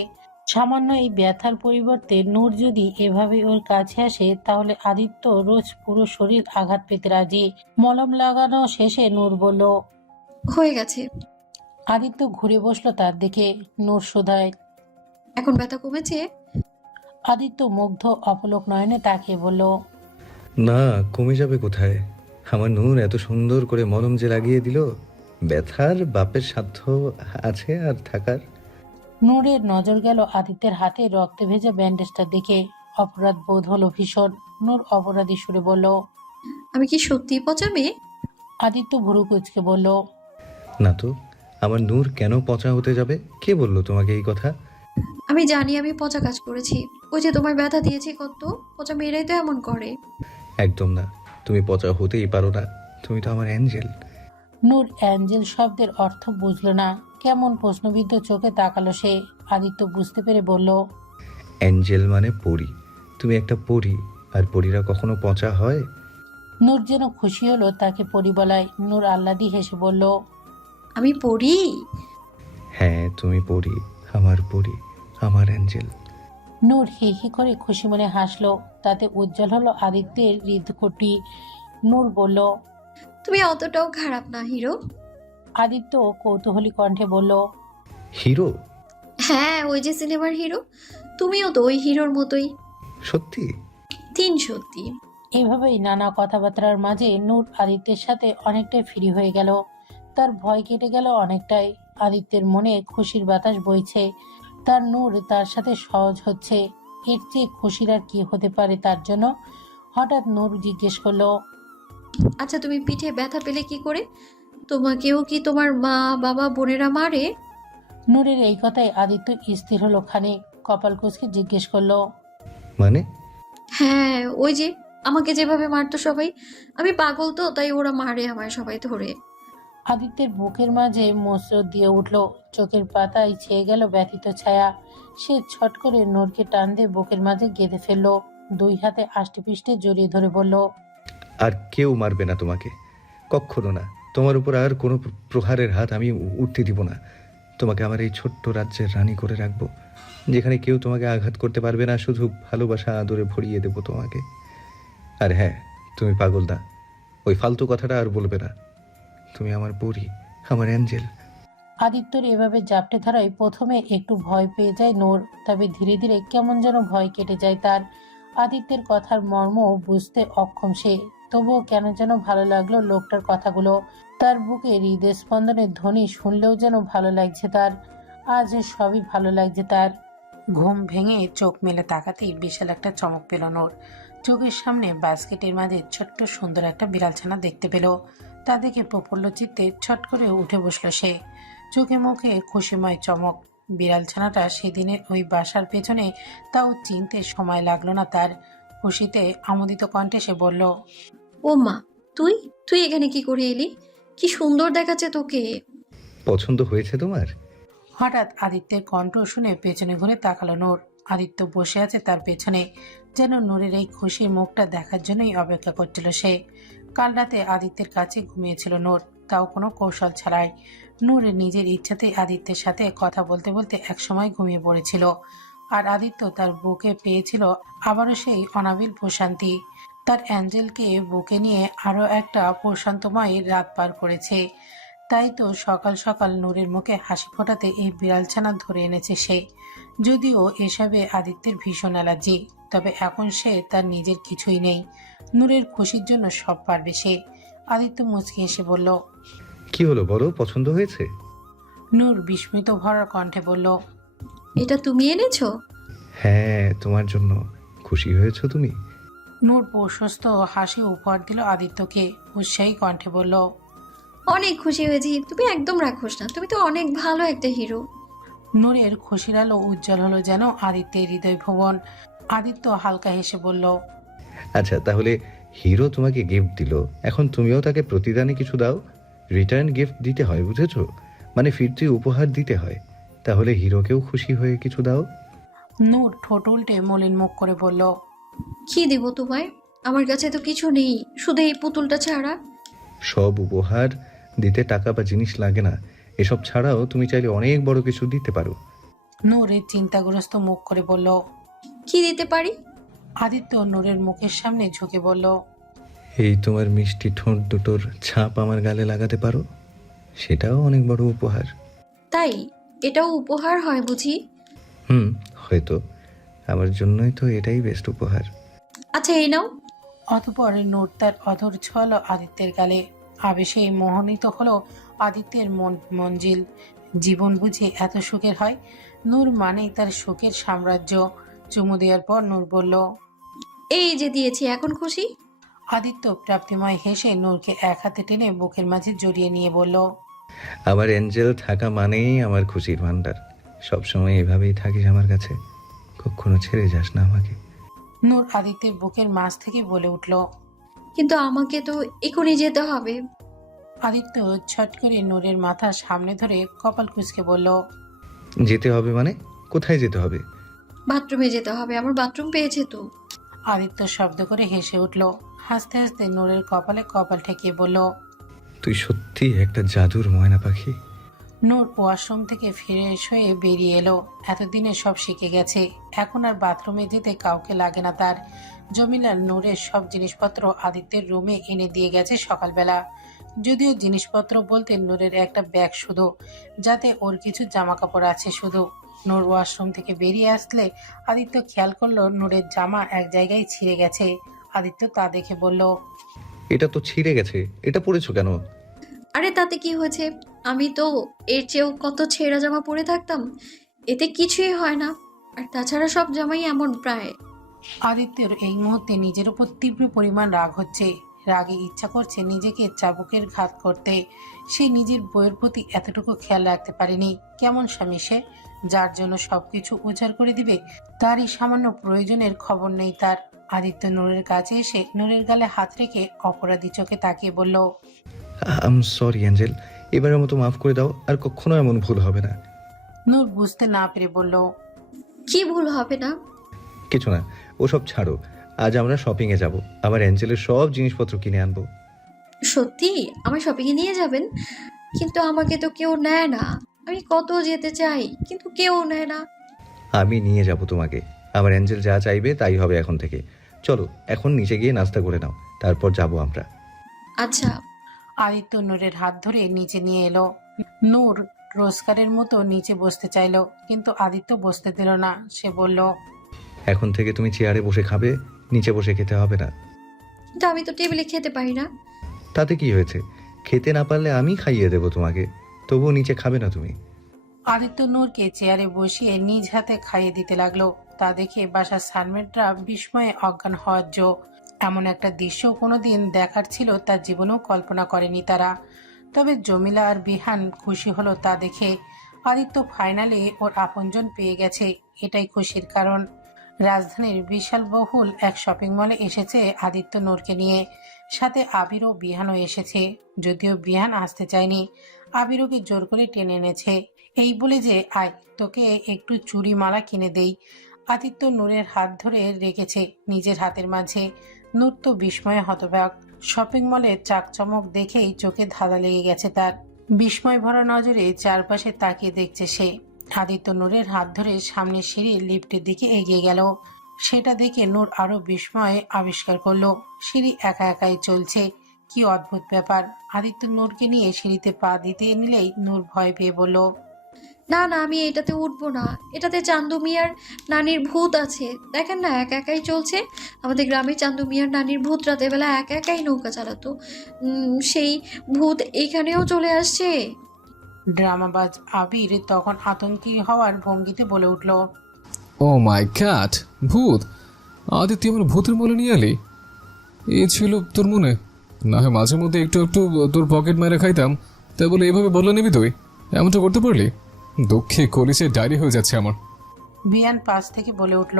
সামান্য এই ব্যথার পরিবর্তে নূর যদি এভাবে ওর কাছে আসে, তাহলে আদিত্য রোজ পুরো শরীর আঘাত পেতে রাজি। মলম লাগানো শেষে নূর বলল। হয়ে গেছে। আদিত্য ঘুরে বসলো তার দিকে। নূর শোধায়। এখন ব্যথা কমেছে? আদিত্য মুগ্ধ অপলক নয়নে তাকিয়ে বলল। না, কমে যাবে কোথায়? আমার নূর এত সুন্দর করে মলম যে লাগিয়ে দিল, ব্যথার বাপের সাধ্য আছে আর থাকার? নূরের নজর গেল আদিত্যের হাতে রক্তে ভেজা ব্যান্ডেজটার দিকে। অপরাধ বোধ হলো ভীষণ। নূর অপরাধী সুরে বলল। আমি কি সত্যি পচা মেয়ে? আদিত্য ভুরু কুচকে বলল। না তো, আমার নূর কেন পচা হতে যাবে? কে বললো তোমাকে এই কথা? আমি জানি আমি পচা কাজ করেছি। ওই যে তোমার ব্যথা দিয়েছি কত, পচা মেয়েরাই তো এমন করে। একদম না, তুমি পচা হতেই পারো না। তুমি তো আমার অ্যাঞ্জেল। নূর অ্যাঞ্জেল শব্দের অর্থ বুঝল না। কেমন প্রশ্নবিদ্ধ চোখে তাকালো সে। আদিত্য বুঝতে পেরে বলল। অ্যাঞ্জেল মানে পরী। তুমি একটা পরী, আর পরীরা কখনো পচা হয়? নূর যেন খুশি হলো তাকে পরি বলায়। নূর আহ্লাদি হেসে বলল। আমি পড়ি? হ্যাঁ, তুমি পরী, আমার পরী, আমার অ্যাঞ্জেল। নূর হি হি করে খুশি মনে হাসলো। তাতে উজ্জ্বল হলো আদিত্যের হৃদকটি। নূর বলল। তুমি অতটাও খারাপ না হিরো। আদিত্য কৌতূহলী কণ্ঠে বলল। হিরো? হ্যাঁ, ওই যে সিনেমার হিরো, তুমিও তো ওই হিরোর মতোই। সত্যি? সত্যি। এভাবেই নানা কথাবার্তার মাঝে নূর আদিত্যের সাথে অনেকটাই ফ্রি হয়ে গেল। তার ভয় কেটে গেল অনেকটাই। আদিত্যের মনে খুশির বাতাস বইছে। তার নূর তার সাথে সহজ হচ্ছে। এর চেয়ে খুশির আর কি হতে পারে তার জন্য? হঠাৎ নূর জিজ্ঞেস করলো। আচ্ছা, তুমি পিঠে ব্যথা পেলে কি করে? তোমাকেও কি তোমার মা বাবা বোনেরা মারে? নূরের এই কথায় আদিত্য স্থির হলো খানিক। কপাল কুঁচকে জিজ্ঞেস করলো। মানে? হ্যাঁ, ওই যে আমাকে যেভাবে মারতো সবাই, আমি পাগল তো, তাই ওরা মারে আমায় সবাই ধরে। আদিত্যের বুকের মাঝে মোচড় দিয়ে উঠল, চোখের পাতায় ছেয়ে গেল ব্যথিত ছায়া। সে ছট করে নূরকে টান দিয়ে বুকের মাঝে গেঁথে ফেললো, দুই হাতে আষ্টেপৃষ্টে জড়িয়ে ধরে বলল, আর কেউ মারবে না তোমাকে, কখনো না। তোমার উপর আর কোনো প্রহারের হাত আমি উঠতে দিব না। তোমাকে আমার এই ছোট্ট রাজ্যের রানী করে রাখবো, যেখানে কেউ তোমাকে আঘাত করতে পারবে না। শুধু ভালোবাসা আদরে ভরিয়ে দেবো তোমাকে। আর হ্যাঁ, তুমি পাগল না, ওই ফালতু কথাটা আর বলবে না। তুমি আমার পরী, আমার অ্যাঞ্জেল। আদিত্যর এভাবে জাপটে ধরায় প্রথমে একটু ভয় পেয়ে যায় নূর, তবে ধীরে ধীরে কেমন যেন ভয় কেটে যায় তার। আদিত্যের কথার মর্ম বুঝতে অক্ষম সে, তবুও কেন যেন ভালো লাগলো লোকটার কথাগুলো। তার বুকে হৃদস্পন্দনের ধ্বনি শুনলেও যেন ভালো লাগছে তার। আজ সবই ভালো লাগছে তার। ঘুম ভেঙে চোখ মেলে তাকাতেই বিশাল একটা চমক পেল নূর। চোখের সামনে বাস্কেটের মাঝে ছোট্ট সুন্দর একটা বিড়ালছানা দেখতে পেল। তা দেখে প্রফুল্ল চিত্তে ছট করে উঠে বসল সে, চোখে মুখে খুশিময় চমক। বিড়ালছানাটা সেদিনের ওই বাসার পেছনে, তাও চিনতে সময় লাগলো না তার। খুশিতে আমোদিত কণ্ঠে সে বলল, ও মা, তুই তুই এখানে কি করে এলি? কি সুন্দর দেখাচ্ছে তোকে। পছন্দ হয়েছে তোমার? হঠাৎ আদিত্যের কণ্ঠ শুনে পেছনে ঘুরে তাকালো নূর। আদিত্য বসে আছে তার পেছনে, যেন নূরের এই খুশির মুখটা দেখার জন্যই অপেক্ষা করছিল সে। কাল রাতে আদিত্যের কাছে ঘুমিয়েছিল নূর, তাও কোনো কৌশল ছাড়াই। নূর নিজের ইচ্ছাতেই আদিত্যের সাথে কথা বলতে বলতে একসময় ঘুমিয়ে পড়েছিল। আর আদিত্য তার বুকে পেয়েছিল আবারও সেই অনাবিল প্রশান্তি। তার অ্যাঞ্জেলকে বুকে নিয়ে আরও একটা প্রশান্তময় রাত পার করেছে। তাই তো সকাল সকাল নূরের মুখে হাসি ফোটাতে এই বিড়ালছানা ধরে এনেছে সে। যদিও এসবে আদিত্যের ভীষণ অ্যালার্জি, তবে এখন সে তার নিজের কিছুই নেই। নূরের খুশির জন্য সব পারবে সে। আদিত্য মুচকি এসে বলল, কি হলো বলো, পছন্দ হয়েছে? নূর বিস্মিত ভরা কণ্ঠে বলল, এটা তুমি এনেছো? হ্যাঁ, তোমার জন্য। খুশি হয়েছো তুমি? নূর প্রশস্ত হাসি উপহার দিল আদিত্যকে, উৎসাহী কণ্ঠে বলল, অনেক খুশি হয়েছি। তুমি একদম রাখোস না, তুমি তো অনেক ভালো একটা হিরো। নূরের খুশির আলো উজ্জ্বল হলো যেন আদিত্যের হৃদয় ভুবন। আদিত্য হালকা হেসে বলল, আচ্ছা, তাহলে হিরো তোমাকে গিফট দিল, এখন তুমিও তাকে প্রতিদানে কিছু দাও। রিটার্ন গিফট দিতে হয়, বুঝেছো? মানে ফিরতি উপহার দিতে হয়। তাহলে হিরোকেও খুশি হয়ে কিছু দাও। নূর ঠোঁট উল্টে মলিন মুখ করে বলল, কি দেব তোমায়? আমার কাছে তো কিছু নেই, শুধু এই পুতুলটা ছাড়া। সব উপহার দিতে টাকা বা জিনিস লাগে না। এসব ছাড়াও তুমি চাইলে অনেক বড় কিছু দিতে পারো। নূরের চিন্তাগ্রস্ত মুখ করে বলল। কি দিতে পারি? আদিত্য নূরের মুখের সামনে ঝুঁকে বলল, এই তোমার মিষ্টি ঠোঁট দুটোর ছাপ আমার গালে লাগাতে পারো, সেটাও অনেক বড় উপহার। তাই এটাও উপহার হয় বুঝি? হয়তো। আমার জন্যই তো এটাই বেস্ট উপহার। আচ্ছা, এই নাও। অতঃপর নূর তার অধর ছোঁয়ালো আদিত্যের গালে। আবেশে মোহিত হলো আদিত্যের মঞ্জিল। জীবন বুঝি এত সুখের হয়? নূর মানেই তার সুখের সাম্রাজ্য। চুমু দেওয়ার পর নূর বলল, এই যে দিয়েছি, এখন খুশি? আদিত্য প্রাপ্তিময় হেসে নূরকে এক হাতে টেনে বুকের মাঝে জড়িয়ে নিয়ে বলল, আমার অ্যাঞ্জেল থাকা মানেই আমার খুশির ভান্ডার। সবসময় এভাবেই থাকিস আমার কাছে, কখনো ছেড়ে যাস না আমাকে। নূর আদিত্যের বুকের মাঝ থেকে বলে উঠল। কিন্তু আমাকে তো এখনই যেতে হবে। আদিত্য ছট করে নূরের মাথা সামনে ধরে কপাল কুঁচকে বলল, যেতে হবে মানে? কোথায় যেতে হবে? বাথরুমে যেতে হবে, আমার বাথরুম পেয়েছে তো। আদিত্য শব্দ করে হেসে উঠল। হাসতে হাসতে নূরের কপালে কপাল ঠেকিয়ে বলল, তুই সত্যি একটা জাদুর ময়না পাখি। নূর ওয়াশরুম থেকে ফ্রেশ হয়ে বেরিয়ে এলো। এতদিনে সব শিখে গেছে, এখন আর বাথরুমে যেতে কাউকে লাগে না তার। জমিলা নূরের সব জিনিসপত্র আদিত্যের রুমে এনে দিয়ে গেছে সকালবেলা। যদিও জিনিসপত্র বলতে নূরের একটা ব্যাগ শুধু, যাতে ওর কিছু জামা কাপড় আছে শুধু। নূর ওয়াশরুম থেকে বেরিয়ে আসলে আদিত্য খেয়াল করলো নূরের জামা এক জায়গায় ছিঁড়ে গেছে। আদিত্য তা দেখে বলল, এটা তো ছিঁড়ে গেছে, এটা পরেছো কেন? আরে তাতে কি হয়েছে? আমি তো এর চেয়েও কত ছেঁড়া জামা পরে থাকতাম, এতে কিছুই হয় না। আর তাছাড়া সব জামাই এমন প্রায়। আদিত্যের এই মুহূর্তে নিজের উপর তীব্র পরিমাণ রাগ হচ্ছে। রাগে ইচ্ছা করছে নিজেকে চাবুকের ঘাত করতে। সে নিজের বইয়ের প্রতি এতটুকু খেয়াল রাখতে পারেনি। কেমন স্বামী সে! যার জন্য সবকিছু উজাড় করে দিবে, তারই সামান্য প্রয়োজনের খবর নেই তার। আদিত্য নূরের কাছে এসে নূরের গালে হাত রেখে অপরাধী চোখে তাকিয়ে বলল, আম সরি অ্যাঞ্জেল, এবারের মতো মাফ করে দাও, আর কখনো এমন ভুল হবে না। নূর বুঝতে না পেরে বলল, কি ভুল হবে না? কিছু না, ওসব ছাড়ো। আজ আমরা শপিংয়ে যাব, আবার অ্যাঞ্জেলের সব জিনিসপত্র কিনে আনবো। সত্যি আমার শপিংয়ে নিয়ে যাবেন? কিন্তু আমাকে তো কেউ নেয় না। আমি কত যেতে চাই, কিন্তু কেউ নেয় না। আমি নিয়ে যাব তোমাকে। আমার অ্যাঞ্জেল যা চাইবে তাই হবে এখন থেকে। চলো এখন নিচে গিয়ে নাস্তা করে নাও, তারপর যাব আমরা। আচ্ছা। আদিত্য নূরের হাত ধরে নিচে নিয়ে এলো। নূর রোজগারের মতো নিচে বসতে চাইলো, কিন্তু আদিত্য বসতে দিল না। সে বলল, এখন থেকে তুমি চেয়ারে বসে খাবে, নিচে বসে খেতে হবে না। কিন্তু আমি তো টেবিলে খেতে পারি না। তাতে কি হয়েছে? খেতে না পারলে আমি খাইয়ে দেবো তোমাকে, তবুও নিচে খাবে না তুমি? আদিত্য নূরকে চেয়ারে বসিয়ে নিজ হাতে খাইয়ে দিতে লাগলো। তা দেখে বাসার সার্ভেন্টরা বিস্ময়ে অজ্ঞান হওয়ার জো। এমন একটা দৃশ্য কোনোদিন দেখার ছিল তার জীবনেও কল্পনা করেনি তারা। তবে জমিলা আর বিহান খুশি হলো তা দেখে। আদিত্য ফাইনালি ওর আপনজন পেয়ে গেছে, এটাই খুশির কারণ। রাজধানীর বিশাল বহুল এক শপিং মলে এসেছে আদিত্য নূরকে নিয়ে। সাথে আবির ও বিহানও এসেছে। যদিও বিহান আসতে চায়নি, আবির ওকে জোর করে টেনে এনেছে, এই বলে যে আয় তোকে একটু চুড়ি মালা কিনে দেই। আদিত্য নূরের হাত ধরে রেখেছে নিজের হাতের মাঝে। নূর তো বিস্ময়ে হতবাক। শপিং মলের চাকচমক দেখেই চোখে ধাঁধা লেগে গেছে তার। বিস্ময় ভরা নজরে চারপাশে তাকিয়ে দেখছে সে। আদিত্য নূরের হাত ধরে সামনে সিঁড়ি লিফটের দিকে এগিয়ে গেল। সেটা দেখে নূর আরো বিস্ময় আবিষ্কার করলো। সিঁড়ি একা একাই চলছে, কি অদ্ভুত ব্যাপার। আদিত্য নূরকে নিয়ে সিঁড়িতে পা দিতে নিলেই নূর ভয় পেয়ে বলল, না না, আমি এটাতে উঠবো না। এটাতে চান্দু মিয়ার নানির ভূত আছে। দেখেন না, একা একাই চলছে। আমাদের গ্রামে চান্দু মিয়ার নানির ভূত রাতের বেলা একা একাই নৌকা চালাতো। সেই ভূত এইখানেও চলে আসছে। ড্রামাবাজ আবির তখন আতঙ্কি হওয়ার ভঙ্গিতে বলে উঠল, ও মাই গড, ভূত! আদিত্য আমার ভূতের মলে নিয়ে এলি? এই ছিল তোর মনে? না হয় মাঝে মধ্যে একটু একটু তোর পকেট মেরে খাইতাম, তাই বলে এভাবে বলে নিবি তুই? এমনটা করতে পারলি? দুঃখে কলিসে ডায়রি হয়ে যাচ্ছে আমার। বিয়ান পাশ থেকে বলে উঠল,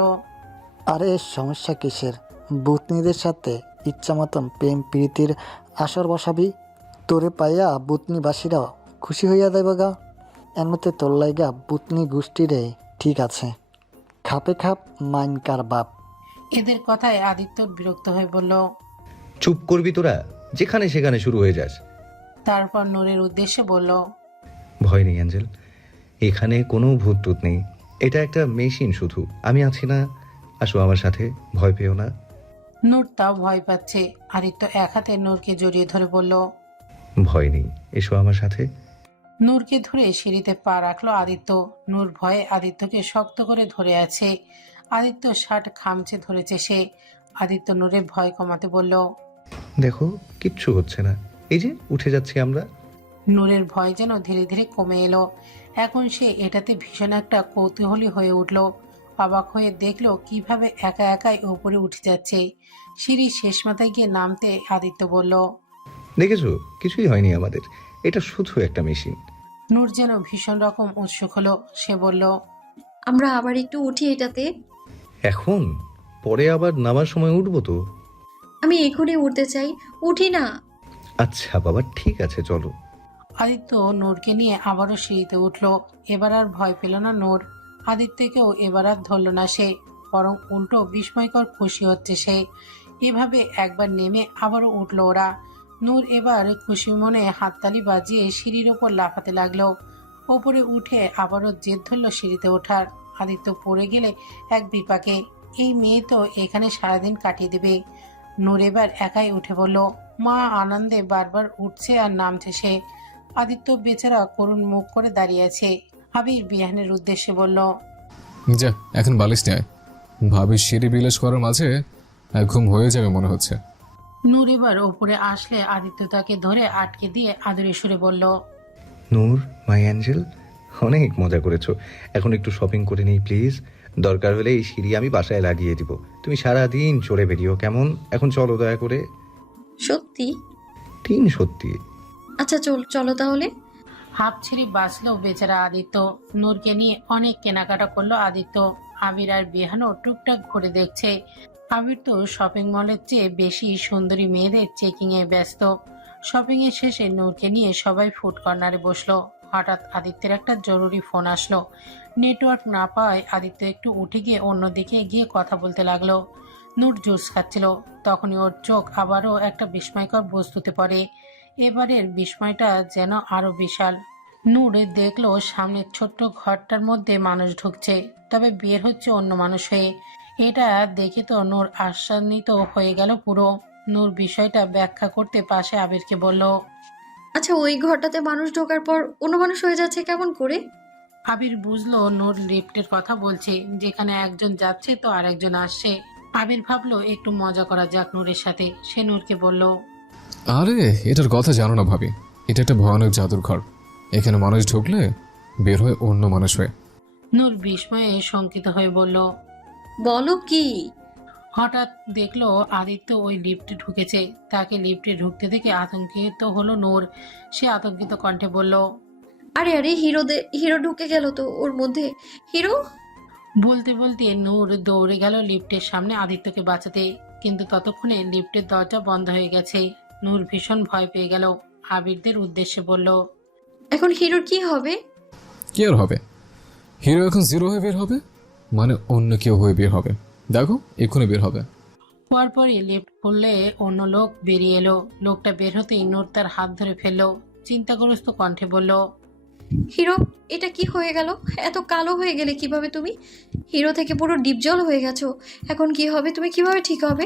আরে সমস্যা কিসের? বুতনিদের সাথে ইচ্ছা মতন প্রেম প্রীতির আসর বসাবি। তোরে পাইয়া বুতনিবাসীরাও খুশি হইয়া দেব গা। এমনিতে তোর লাইগা বুতনি গোষ্ঠীরে ঠিক আছে। খাপে খাপ মাইন কার বাপ। এদের কথায় আদিত্য বিরক্ত হয়ে বলল। চুপ করবি তোরা? যেখানে সেখানে শুরু হয়ে যাস। তারপর নূরের উদ্দেশ্যে বলল, ভয় নেই অ্যাঞ্জেল, এখানে কোনো ভূত টুত নেই। এটা একটা মেশিন শুধু, আমি আছি না। আসো আমার সাথে, ভয় পেও না। নূর তাও ভয় পাচ্ছে। আদিত্য এক হাতে নূরকে জড়িয়ে ধরে বলল, ভয় নেই, এসো আমার সাথে। নূরকে ধরে সিঁড়িতে পা রাখলো আদিত্য। নূর ভয়ে আদিত্যকে শক্ত করে ধরে আছে। আদিত্য শার্ট খামচে ধরেছে সে। আদিত্য নূরের ভয় কমাতে বলল, দেখো কিচ্ছু হচ্ছে না, এই যে উঠে যাচ্ছি আমরা। নূরের ভয় যেন ধীরে ধীরে কমে এলো। এখন সে এটাতে ভীষণ একটা কৌতূহলী হয়ে উঠল। অবাক হয়ে দেখলো কিভাবে একা একাই উপরে উঠে যাচ্ছে। সিঁড়ির শেষ মাথায় গিয়ে নামতে আদিত্য বলল, দেখেছো, কিছুই হয়নি আমাদের, এটা শুধু একটা মেশিন। নূর যেন ভীষণ রকম উৎসুক হলো। সে বলল, আমরা আবার একটু উঠি এটাতে। এখন? পরে আবার নামার সময় উঠবো তো। আমি এখনই উঠতে চাই, উঠি না। আচ্ছা বাবা, ঠিক আছে চলো। আদিত্য নূরকে নিয়ে আবারও সিঁড়িতে উঠল। এবার আর ভয় পেল না নূর। আদিত্যকেও এবার আর ধরল না সে, বরং উল্টো বিস্ময়কর খুশি হচ্ছে সে। এভাবে একবার নেমে আবারও উঠল ওরা। নূর এবার খুশি মনে হাততালি বাজিয়ে সিঁড়ির ওপর লাফাতে লাগলো। ওপরে উঠে আবারও জেদ ধরল সিঁড়িতে ওঠার। আদিত্য পড়ে গেলে এক বিপাকে। এই মেয়ে তো এখানে সারাদিন কাটিয়ে দেবে। নূর এবার একাই উঠে বলল। মা আনন্দে বারবার উঠছে আর নামছে সে। আদিত্য বেচারা করুণ মুখ করে দাঁড়িয়ে আছে। আবির বিহানের উদ্দেশ্যে বলল, যা এখন বালিশ নেয়, ভাবি সিঁড়ি বিলাস করার মাঝে ঘুম হয়ে যাবে মনে হচ্ছে। নূর এবার ওপরে আসলে আদিত্য তাকে ধরে আটকে দিয়ে আদরে সুরে বলল, নূর মাই অ্যাঞ্জেল, অনেক মজা করেছো। এখন একটু শপিং করে নিই প্লিজ। দরকার হলে এই সিঁড়ি আমি বাসায় লাগিয়ে দিব, তুমি সারাদিন চড়ে বেরিও, কেমন? এখন চলো দয়া করে। সত্যি? তিন সত্যি। আচ্ছা চলো তাহলে। হাফ ছেড়ে বাঁচলো বেচারা আদিত্য। নূরকে নিয়ে অনেক কেনাকাটা করলো আদিত্য। আবির আর বিহানও টুকটাক ঘুরে দেখছে। আবির তো শপিং মলের চেয়ে বেশি সুন্দরী মেয়েদের চেকিং এ ব্যস্ত। শপিং এর শেষে নূরকে নিয়ে সবাই ফুড কর্নারে বসলো। হঠাৎ আদিত্যের একটা জরুরি ফোন আসলো। নেটওয়ার্ক না পাওয়ায় আদিত্য একটু উঠে গিয়ে অন্যদিকে গিয়ে কথা বলতে লাগলো। নূর জুস খাচ্ছিল। তখনই ওর চোখ আবারও একটা বিস্ময়কর বস্তুতে পড়ে। এবারের বিস্ময়টা যেন আরো বিশাল। নূর দেখলো সামনের ছোট্ট ঘরটার মধ্যে মানুষ ঢুকছে, তবে বের হচ্ছে অন্য মানুষ হয়ে। এটা দেখে তো নূর আশ্চর্যিত হয়ে গেল পুরো। নূর বিষয়টা ব্যাখ্যা করতে পাশে আবিরকে বলল। আচ্ছা, ওই ঘরটাতে মানুষ ঢোকার পর অন্য মানুষ হয়ে যাচ্ছে কেমন করে? আবির বুঝলো নূর লিফটের কথা বলছে, যেখানে একজন যাচ্ছে তো আরেকজন আসছে। আবির ভাবলো একটু মজা করা যাক নূরের সাথে। সে নূরকে বলল, আরে এটার কথা জানো না ভাবি, এটা একটা ভয়ানক জাদুর ঘর। এখানে মানুষ ঢুকলে বের হয় অন্য মানুষ হয়ে। নূর বিস্ময়ে শঙ্কিত হয়ে বলল। বলো কি? হঠাৎ দেখলো আদিত্য ওই লিফটে ঢুকেছে। তাকে লিফটে ঢুকতে দেখে আতঙ্কিত হলো নূর। সে আতঙ্কিত কণ্ঠে বলল, আরে আরে, হিরো ঢুকে গেল তো ওর মধ্যে। হিরো? বলতে বলতে নূর দৌড়ে গেল লিফটের সামনে আদিত্যকে বাঁচাতে। কিন্তু ততক্ষণে লিফটের দরজা বন্ধ হয়ে গেছে। নূর ভীষণ ভয় পেয়ে গেল। আবিরদের উদ্দেশ্যে বলল, এখন হিরোর কি হবে? কি আর হবে, হিরো এখন জিরো হয়ে বের হবে, মানে অন্য কেউ হয়ে বের হবে। দেখো এক্ষুনি বের হবে। পরপরই লিফট খুললে অন্য লোক বেরিয়ে এলো। লোকটা বের হতেই নূর তার হাত ধরে ফেললো। চিন্তাগ্রস্ত কণ্ঠে বলল, হিরো, এটা কি হয়ে গেল? এত কালো হয়ে গেলে কিভাবে তুমি? হিরো থেকে পুরো ডিপজল হয়ে গেছো। এখন কি হবে? তুমি কিভাবে ঠিক হবে?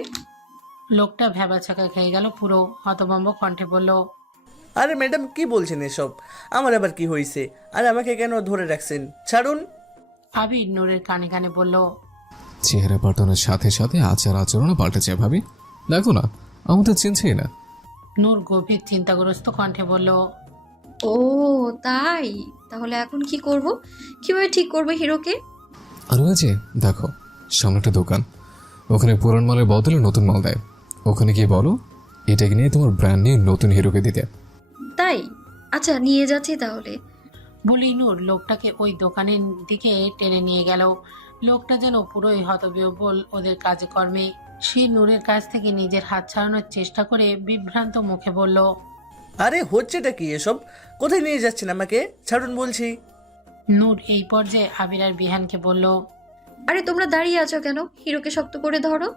লোকটা ভ্যাবাচাকা খেয়ে গেল পুরো। হতভম্ব কণ্ঠে বলল, আরে ম্যাডাম, কি বলছেন এসব? আমার আবার কি হয়েছে? আর আমাকে কেন ধরে রাখছেন? ছাড়ুন। আবির নূরের কানে কানে বলল, চেহারা পাল্টানোর সাথে সাথে আচার আচরণও পাল্টেছে ভাবি। দেখো না, আমাদের চিনছেই না। নূর গভীর চিন্তাগ্রস্ত কণ্ঠে বলল, ও তাই? তাহলে এখন কি করব? কিভাবে ঠিক করবে হিরোকে? আর ওই যে দেখো সামনে একটা দোকান, ওখানে পুরান মালের বদলে নতুন মাল দেয়। ওখানে গিয়ে বলো এটাকে নিয়ে তোমার ব্র্যান্ড নিয়ে নতুন হিরোকে দিতে। তাই? আচ্ছা, নিয়ে যাচ্ছি তাহলে। বলেই নূর লোকটাকে ওই দোকানের দিকে টেনে নিয়ে গেল। লোকটা যেন পুরোই হতবিহ্বল ওদের কাজে কর্মে। সে নূরের কাছ থেকে নিজের হাত ছাড়ানোর চেষ্টা করে বিভ্রান্ত মুখে বলল, আরে হচ্ছেটা কি এসব? কোথায় নিয়ে যাচ্ছেন আমাকে? ছাড়ুন বলছি। নূর এই পর্যায়ে আবির আর বিহানকে বলল, আরে তোমরা দাঁড়িয়ে আছো কেন? হিরোকে শক্ত করে ধরো,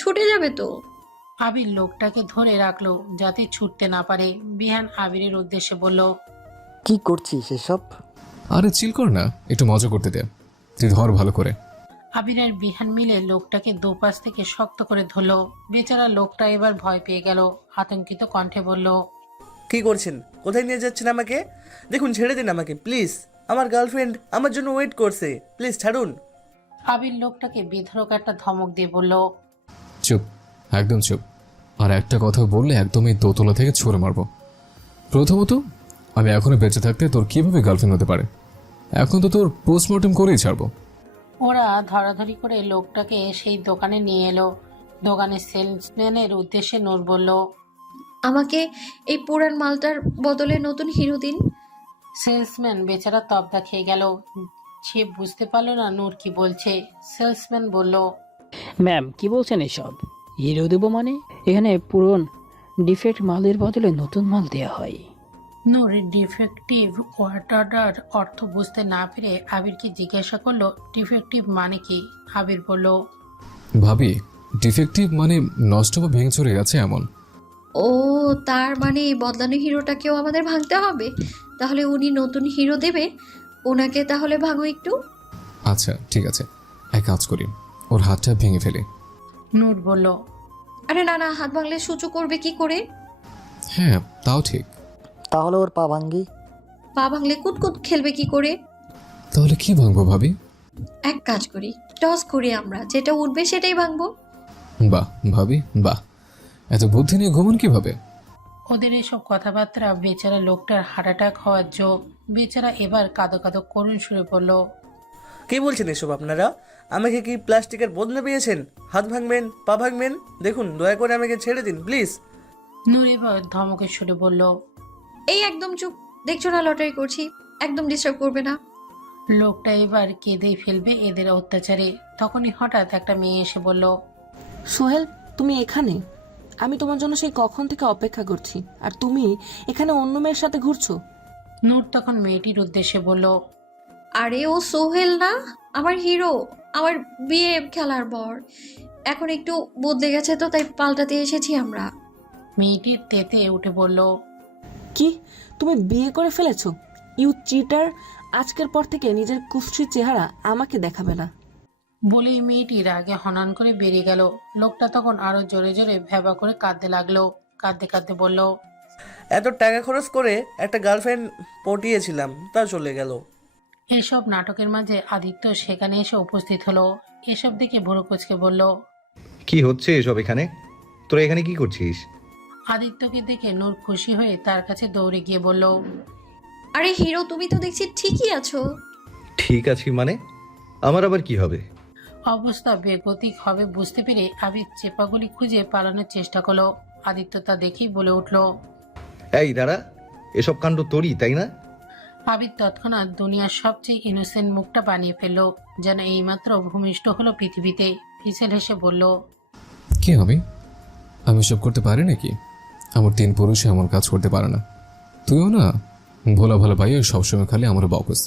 ছুটে যাবে তো। আবির লোকটাকে ধরে রাখলো যাতে ছুটতে না পারে। বিহান আবিরের উদ্দেশ্যে বলল, কি করছিস এসব? আরে চিল কর না, একটু মজা করতে দে। তুই ধর ভালো করে। আবির আর বিহান মিলে লোকটাকে দুপাশ থেকে শক্ত করে ধরলো। বেচারা লোকটা এবার ভয় পেয়ে গেল। আতঙ্কিত কণ্ঠে বলল, কি করছেন? কোথায় নিয়ে যাচ্ছেন আমাকে? দেখুন, ছেড়ে দিন আমাকে প্লিজ। আমার গার্লফ্রেন্ড আমার জন্য ওয়েট করছে। প্লিজ ছাড়ুন। আবির লোকটাকে বিধরক একটা ধমক দিয়ে বলল, চুপ, একদম চুপ। আর একটা কথা বললে একদমই দোতলা থেকে ছুঁড়ে মারবো। প্রথমত, আমি এখনো বেঁচে থাকতে তোর কিভাবে গার্লফ্রেন্ড হতে পারে? এখন তো তোর পোস্টমর্টম করেই ছাড়বো। ওরা ধরাধরি করে লোকটাকে সেই দোকানে নিয়ে এলো। দোকানের সেলসম্যানের উদ্দেশ্যে নূর বলল, আমাকে এই পুরান মালটার বদলে নতুন হিরো দিন। সেলসম্যান বেচারা তবদা খেয়ে গেল। সে বুঝতে পারলো না নূর কি বলছে। সেলসম্যান বলল, ম্যাম কি বলছেন এসব? হিরো দেবো মানে? এখানে পুরন ডিফেক্ট মালের বদলে নতুন মাল দেওয়া হয়। নূর ডিফেক্টিভ ওয়াটার অর্থ বুঝতে না পেরে আবিরকে জিজ্ঞাসা করলো, ডিফেক্টিভ মানে কি? আবির বলল, ভাবি, ডিফেক্টিভ মানে নষ্ট বা ভেঙে চুরে গেছে এমন। ও, তার মানে এই বদলানো হিরোটাকেও আমাদের ভাঙতে হবে? তাহলে উনি নতুন হিরো দেবে, ওনাকে তাহলে ভাঙো একটু। আচ্ছা ঠিক আছে, এক কাজ করি, ওর হাতটা ভেঙে ফেলি। নূর বলল, আরে না না, হাত ভাঙলে সূচু করবে কি করে? হ্যাঁ তাও ঠিক। তাহলে ওর পা ভাঙ্গি। পা ভাঙলে কুতকুত খেলবে কি করে? তাহলে কি ভাঙবো ভাবি? এক কাজ করি, টস করি আমরা, যেটা উঠবে সেটাই ভাঙবো। বাহ ভাবি বাহ, এত বুদ্ধি নিয়ে ঘুমন কিভাবে? ওদের এসব কথাবার্তা বেচারা লোকটার হার্ট অ্যাটাক হওয়ার যোগ। বেচারা এবার কাঁদো কাঁদো করুণ সুরে বলল, কি বলছেন এসব আপনারা? আমাকে কি প্লাস্টিকের বদলে পেয়েছেন? হাত ভাঙবেন, পা ভাঙবেন? দেখুন, দয়া করে আমাকে ছেড়ে দিন প্লিজ। নূর এবার ধমকের সুরে বলল, এই একদম চুপ, দেখছো না লটারি করছি, একদম ডিস্টার্ব করবে না। লোকটা এবার কেঁদেই ফেলবে এদের অত্যাচারে। তখনই হঠাৎ একটা মেয়ে এসে বলল, সোহেল, তুমি এখানে? আমি তোমার জন্য সেই কখন থেকে অপেক্ষা করছি, আর তুমি এখানে অন্য মেয়ের সাথে ঘুরছো। নূর তখন মেয়েটির উদ্দেশ্যে বলল, আরে ও সোহেল না, আমার হিরো, আমার বিয়ে খেলার বর। এখন একটু বদলে গেছে তো, তাই পাল্টাতে এসেছি আমরা। মেয়েটির তেতে উঠে বলল, কি, তুমি বিয়ে করে ফেলেছো? You cheater! আজকের পর থেকে নিজের কুশ্রী চেহারা আমাকে দেখাবে না। বলেই মেয়েটির আগে হনান করে বেরিয়ে গেল। লোকটা তখন আরো জোরে জোরে ভ্যাবা করে কাঁদতে লাগলো। কাঁদতে কাঁদতে বলল, এত টাকা খরচ করে একটা গার্লফ্রেন্ড পটিয়েছিলাম, তা চলে গেল। এসব নাটকের মাঝে আদিত্য সেখানে এসে উপস্থিত হলো। এসব দেখে ভুরু কুচকে বলল, কি হচ্ছে এসব এখানে? তোরা এখানে কি করছিস? আদিত্যকে দেখে নূর খুশি হয়ে তার কাছে দৌড়ে গিয়ে বলল, আরে হিরো, তুমি তো দেখছি ঠিকই আছো। ঠিক আছি মানে? আমার আবার কি হবে? অবস্থা বেগতিক হবে বুঝতে পেরে আবিদ চেপাগুলি খুঁজে পালানোর চেষ্টা করলো। আদিত্য তা দেখেই বলে উঠল। এই দাঁড়া, এসব কাণ্ড তোরই তাই না? আবিদ তৎক্ষণাৎ দুনিয়ার সবচেয়ে ইনোসেন্ট মুখটা বানিয়ে ফেললো, যেন এইমাত্র ভূমিষ্ঠ হলো পৃথিবীতে। ফিসেল হেসে বলল, কি আমি সব করতে পারি নাকি? আমার 3 পুরুষে আমার কাজ করতে পারে না। তুইও না, ভোলা ভালো ভাইয়া সবসময় খালি আমার বকস।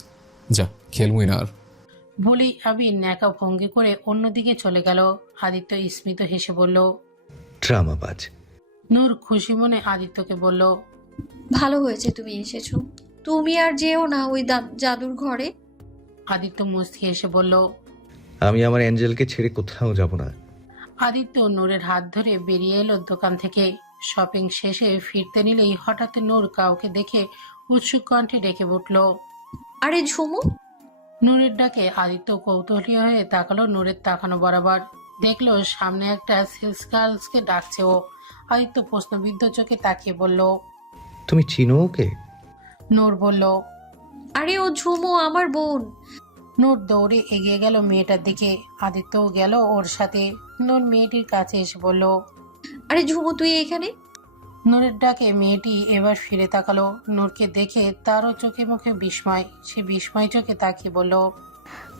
যা, খেলবই না আর। বলেই আবির ন্যাকা ভঙ্গি করে অন্যদিকে চলে গেল। আদিত্য স্মিত হেসে বলল। ড্রামাবাজ। নূর খুশি মনে আদিত্যকে বলল, ভালো হয়েছে তুমি এসেছো। তুমি আর যেও না ওই জাদুর ঘরে। আদিত্য মুস্কি এসে বলল। আমি আমার অ্যাঞ্জেলকে ছেড়ে কোথাও যাব না। আদিত্য নূরের হাত ধরে বেরিয়ে এলো দোকান থেকে। শপিং শেষে ফিরতে নিলেই হঠাৎ নূর কাউকে দেখে উৎসুক কণ্ঠে ডেকে উঠল। আরে ঝুমু! নূরের ডাকে আদিত্য কৌতূহলী হয়ে তাকালো নূরের তাকানো বরাবর। দেখলো সামনে একটা সেলস গার্লসকে ডাকছে ও। আদিত্য প্রশ্নবিদ্ধ চোখে তাকিয়ে বলল, তুমি চিনো ওকে? নূর বলল, আরে ও ঝুমু, আমার বোন। নূর দৌড়ে এগিয়ে গেল মেয়েটার দিকে। আদিত্যও গেল ওর সাথে। নূর মেয়েটির কাছে এসে বলল, আরে ঝুমু, তুই এখানে? নূরের ডাকে মেয়েটি এবার ফিরে তাকালো। নূরকে দেখে তারও চোখে মুখে বিস্ময়। সে বিস্ময় চোখে তাকিয়ে বলল,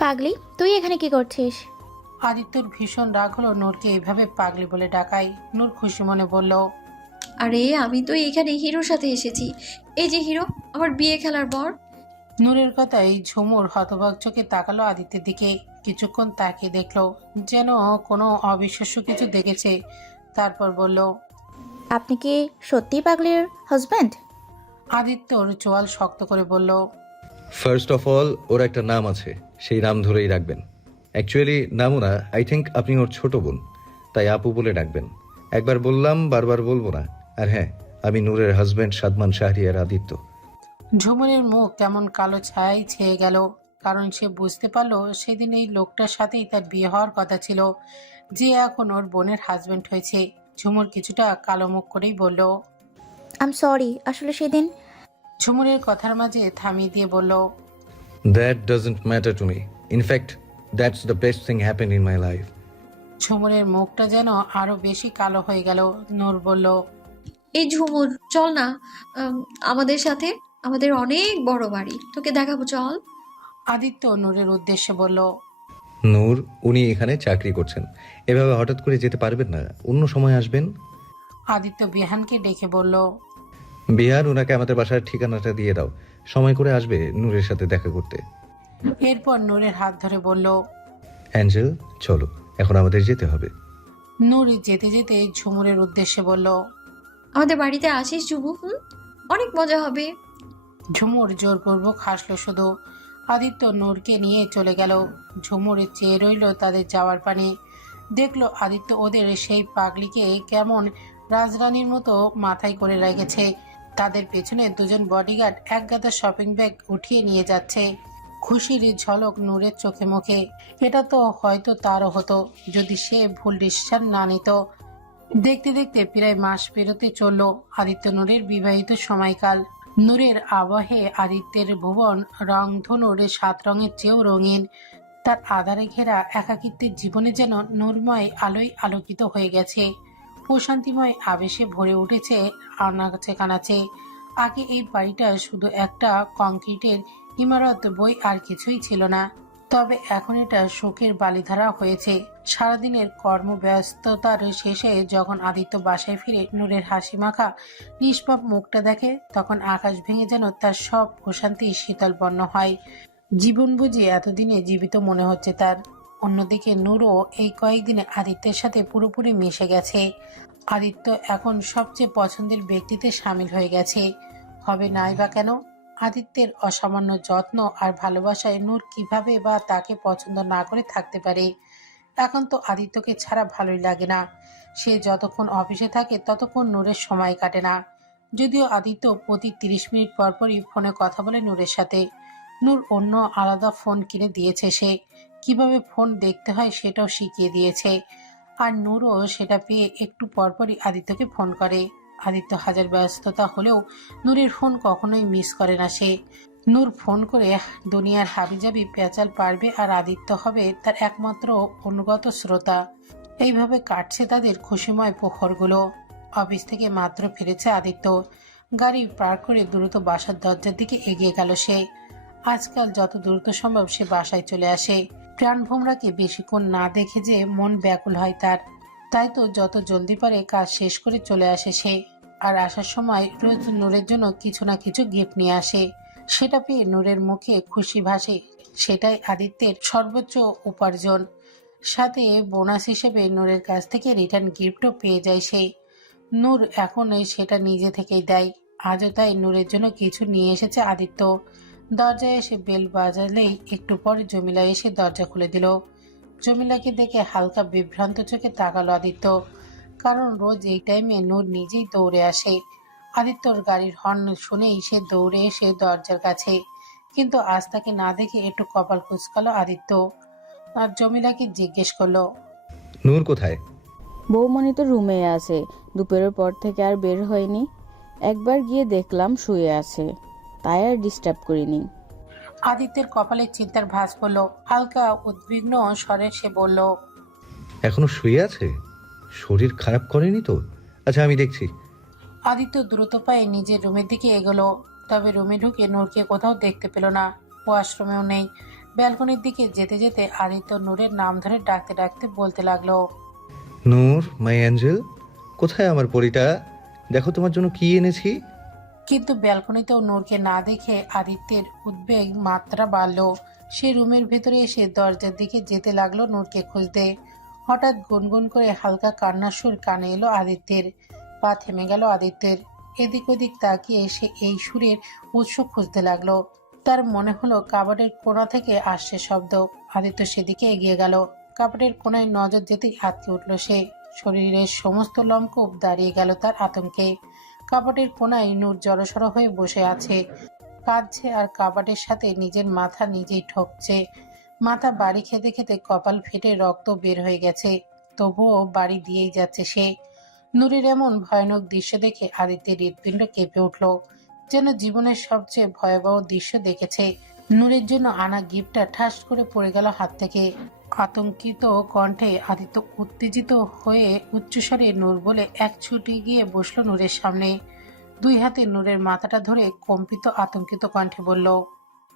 পাগলি, তুই এখানে কি করছিস? আদিত্যর ভীষণ রাগ হলো নূরকে এইভাবে পাগলি বলে ডাকায়। নূর খুশি মনে বলল, আরে আমি তো এখানে হিরোর সাথে এসেছি। এই যে হিরো, আমার বিয়ে খেলার বর। নূরের কথাই ঝুমুর হতবাক চোখে তাকালো আদিত্যের দিকে। কিছুক্ষণ তাকিয়ে দেখলো যেন কোনো অবিশ্বাস্য কিছু দেখেছে। তারপর বলল, আপনি কি সত্যিই পাগলির হাজব্যান্ড? আদিত্যর চোয়াল শক্ত করে বলল, ফার্স্ট অফ অল, ওর একটা নাম আছে, সেই নাম ধরেই রাখবেন। অ্যাকচুয়ালি নামও না, আই থিঙ্ক আপনি ওর ছোট বোন, তাই আপু বলে ডাকবেন। একবার বললাম, বারবার বলবো না। আর হ্যাঁ, আমি নূরের হাজব্যান্ড সাদমান শাহরিয়ার আদিত্য। ঝুমুরের মুখ কেমন কালো ছায়ায় ছেয়ে গেল, কারণ সে বুঝতে পারলো সেদিন এই লোকটার সাথেই তার বিয়ে হওয়ার কথা ছিল, যে এখন ওর বোনের হাজবেন্ড হয়েছে। ঝুমুর কিছুটা কালো মুখ করেই বলল, আম সরি, আসলে সেদিন। ঝুমুরের কথার মাঝে থামিয়ে দিয়ে বলল, that doesn't matter to me. In fact that's the best thing happen in my life. ঝুমুরের মুখটা যেন আরো বেশি কালো হয়ে গেল। নূর বলল, এই ঝুমুর, চল না আমাদের সাথে। আমাদের অনেক বড় বাড়ি, তোকে দেখাবো, চল। আদিত্য নূরের উদ্দেশ্যে বলল, নূর, উনি এখানে চাকরি করছেন, এভাবে হঠাৎ করে যেতে পারবেন না, অন্য সময় আসবেন। আদিত্য বিহানকে ডেকে বলল, বিহার, ওনাকে আমাদের বাসার ঠিকানাটা দিয়ে দাও, সময় করে আসবে নূরের সাথে দেখা করতে। এরপর নূরের হাত ধরে বলল, অ্যাঞ্জেল, চলো, এখন আমাদের যেতে হবে। নূর যেতে যেতে ঝুমুরের উদ্দেশ্যে বলল, আমাদের বাড়িতে আসিস ঝুমু, অনেক মজা হবে। ঝুমুর জোরপূর্বক হাসলো শুধু। আদিত্য নূরকে নিয়ে চলে গেল। ঝুমুর চেয়ে রইল তাদের যাওয়ার পানে। দেখলো আদিত্য ওদের সেই পাগলিকে কেমন রাজরানীর মতো মাথায় করে রেখেছে। তাদের পেছনে দুজন বডিগার্ড এক গাদা শপিং ব্যাগ উঠিয়ে নিয়ে যাচ্ছে। খুশির ঝলক নূরের চোখে মুখে। এটা তো হয়তো তারও হতো, যদি সে ভুল ডিসিশন না নিত। দেখতে দেখতে প্রায় মাস পেরোতে চলল আদিত্য নূরের বিবাহিত সময়কাল। নূরের আবহে আদিত্যের ভুবন রংধনুর 7 রঙের চেয়েও রঙিন। তার আধারে ঘেরা একাকিত্বের জীবনে যেন নূরময় আলোয় আলোকিত হয়ে গেছে। প্রশান্তিময় আবেশে ভরে উঠেছে আনাচে কানাচে। আগে এই বাড়িটা শুধু একটা কংক্রিটের ইমারত বই আর কিছুই ছিল না, তবে এখন এটা শোকের বালিধারা হয়েছে। সারাদিনের কর্মব্যস্ততার শেষে যখন আদিত্য বাসায় ফিরে নূরের হাসি মাখা নিষ্পাপ মুখটা দেখে, তখন আকাশ ভেঙে যেন তার সব প্রশান্তি শীতল বর্ণ হয়। জীবন বুঝি এতদিনে জীবিত মনে হচ্ছে তার। অন্যদিকে নূরও এই কয়েকদিনে আদিত্যের সাথে পুরোপুরি মিশে গেছে। আদিত্য এখন সবচেয়ে পছন্দের ব্যক্তিতে সামিল হয়ে গেছে। হবে নাই বা কেন? আদিত্যের অসামান্য যত্ন আর ভালোবাসায় নূর কিভাবে বা তাকে পছন্দ না করে থাকতে পারে? এখন তো আদিত্যকে ছাড়া ভালোই লাগে না। সে যতক্ষণ অফিসে থাকে ততক্ষণ নূরের সময় কাটে না। যদিও আদিত্য প্রতি 30 মিনিট পর পরই ফোনে কথা বলে নূরের সাথে। নূর অন্য আলাদা ফোন কিনে দিয়েছে, সে কিভাবে ফোন দেখতে হয় সেটাও শিখিয়ে দিয়েছে। আর নূরও সেটা পেয়ে একটু পরপরই আদিত্যকে ফোন করে। আদিত্য হাজার ব্যস্ততা হলেও নূরের ফোন কখনোই মিস করে না সে। নূর ফোন করে দুনিয়ার হাবিজাবি পেঁচাল পারবে আর আদিত্য হবে তার একমাত্র অনুগত শ্রোতা। এইভাবে কাটছে তাদের খুশিময় প্রহরগুলো। অফিস থেকে মাত্র ফিরেছে আদিত্য। গাড়ি পার করে দ্রুত বাসার দরজার দিকে এগিয়ে গেল সে। আজকাল যত দ্রুত সম্ভব সে বাসায় চলে আসে। প্রাণভোমরাকে বেশিক্ষণ না দেখে যে মন ব্যাকুল হয় তার, তাই তো যত জলদি পারে কাজ শেষ করে চলে আসে সে। আর আসার সময় রোজ নূরের জন্য কিছু না কিছু গিফট নিয়ে আসে। সেটা পেয়ে নূরের মুখে খুশি ভাসে। সেটাই আদিত্যের সর্বোচ্চ উপার্জন। সাথে বোনাস হিসেবে নূরের কাছ থেকে রিটার্ন গিফটও পেয়ে যায় সে। নূর এখন সেটা নিজে থেকেই দেয়। আজও তাই নূরের জন্য কিছু নিয়ে এসেছে আদিত্য। দরজায় এসে বেল বাজালেই একটু পরে জমিলা এসে দরজা খুলে দিল। জমিলাকে দেখে হালকা বিভ্রান্ত চোখে তাকালো আদিত্য, কারণ রোজ এই টাইমে নূর নিজেই দৌড়ে আসে। আদিত্যর গাড়ির হর্ন শুনেই সে দৌড়ে এসে দরজার কাছে, কিন্তু আজ তাকে না দেখে একটু কপাল কুঁচকালো আদিত্য। আর জমিলাকে জিজ্ঞেস করলো, নূর কোথায়? বৌমনি তো রুমে আছে, দুপুরের পর থেকে আর বের হয়নি। একবার গিয়ে দেখলাম শুয়ে আছে, তাই আর ডিস্টার্ব করিনি। আদিত্যের কপালে চিন্তার ভাঁজ পড়লো। হালকা উদ্বিগ্ন স্বরে সে বলল, এখনো শুয়ে আছে? শরীর খারাপ করেনি তো? আচ্ছা, আমি দেখছি। আদিত্য দ্রুত পায়ে নিজের রুমের দিকে এগোলো। তবে রুমে ঢুকে নূরকে কোথাও দেখতে পেল না। ওয়াশরুমেও নেই। ব্যালকনির দিকে যেতে যেতে আদিত্য নূরের নাম ধরে ডাকতে ডাকতে বলতে লাগলো, নূর, মাই অ্যাঞ্জেল, কোথায় আমার পরিটা? দেখো তোমার জন্য কি এনেছি। কিন্তু ব্যালকনিতেও নূরকে না দেখে আদিত্যের উদ্বেগ মাত্রা বাড়ল। সে রুমের ভেতরে এসে দরজার দিকে যেতে লাগলো নূরকে খুঁজতে। হঠাৎ গুনগুন করে হালকা কান্নার সুর কানে এলো আদিত্যের। পা থেমে গেল আদিত্যের। এদিক ওদিক তাকিয়ে সে এই সুরের উৎস খুঁজতে লাগলো। তার মনে হলো কাবাডের কোণা থেকে আসছে শব্দ। আদিত্য সেদিকে এগিয়ে গেল। কাবাডের কোণায় নজর যেতেই আটকে উঠল সে। শরীরের সমস্ত লোমকূপ দাঁড়িয়ে গেল তার আতঙ্কে। কাবাডের কোণায় নূর জড়সড় হয়ে বসে আছে, কাঁদছে আর কাবাডের সাথে নিজের মাথা নিজেই ঠকছে। মাথা বাড়ি খেতে খেতে কপাল ফেটে রক্ত বের হয়ে গেছে, তবুও বাড়ি দিয়েই যাচ্ছে সে। নূরের এমন ভয়ানক দৃশ্য দেখে আদিত্যের হৃৎপিণ্ড কেঁপে উঠল, যেন জীবনের সবচেয়ে ভয়াবহ দৃশ্য দেখেছে। নূরের জন্য আনা গিফটটা ঠাস করে পড়ে গেল হাত থেকে। আতঙ্কিত কণ্ঠে আদিত্য উত্তেজিত হয়ে উচ্চস্বরে নূর বলে এক ছুটে গিয়ে বসলো নূরের সামনে। দুই হাতে নূরের মাথাটা ধরে কম্পিত আতঙ্কিত কণ্ঠে বলল,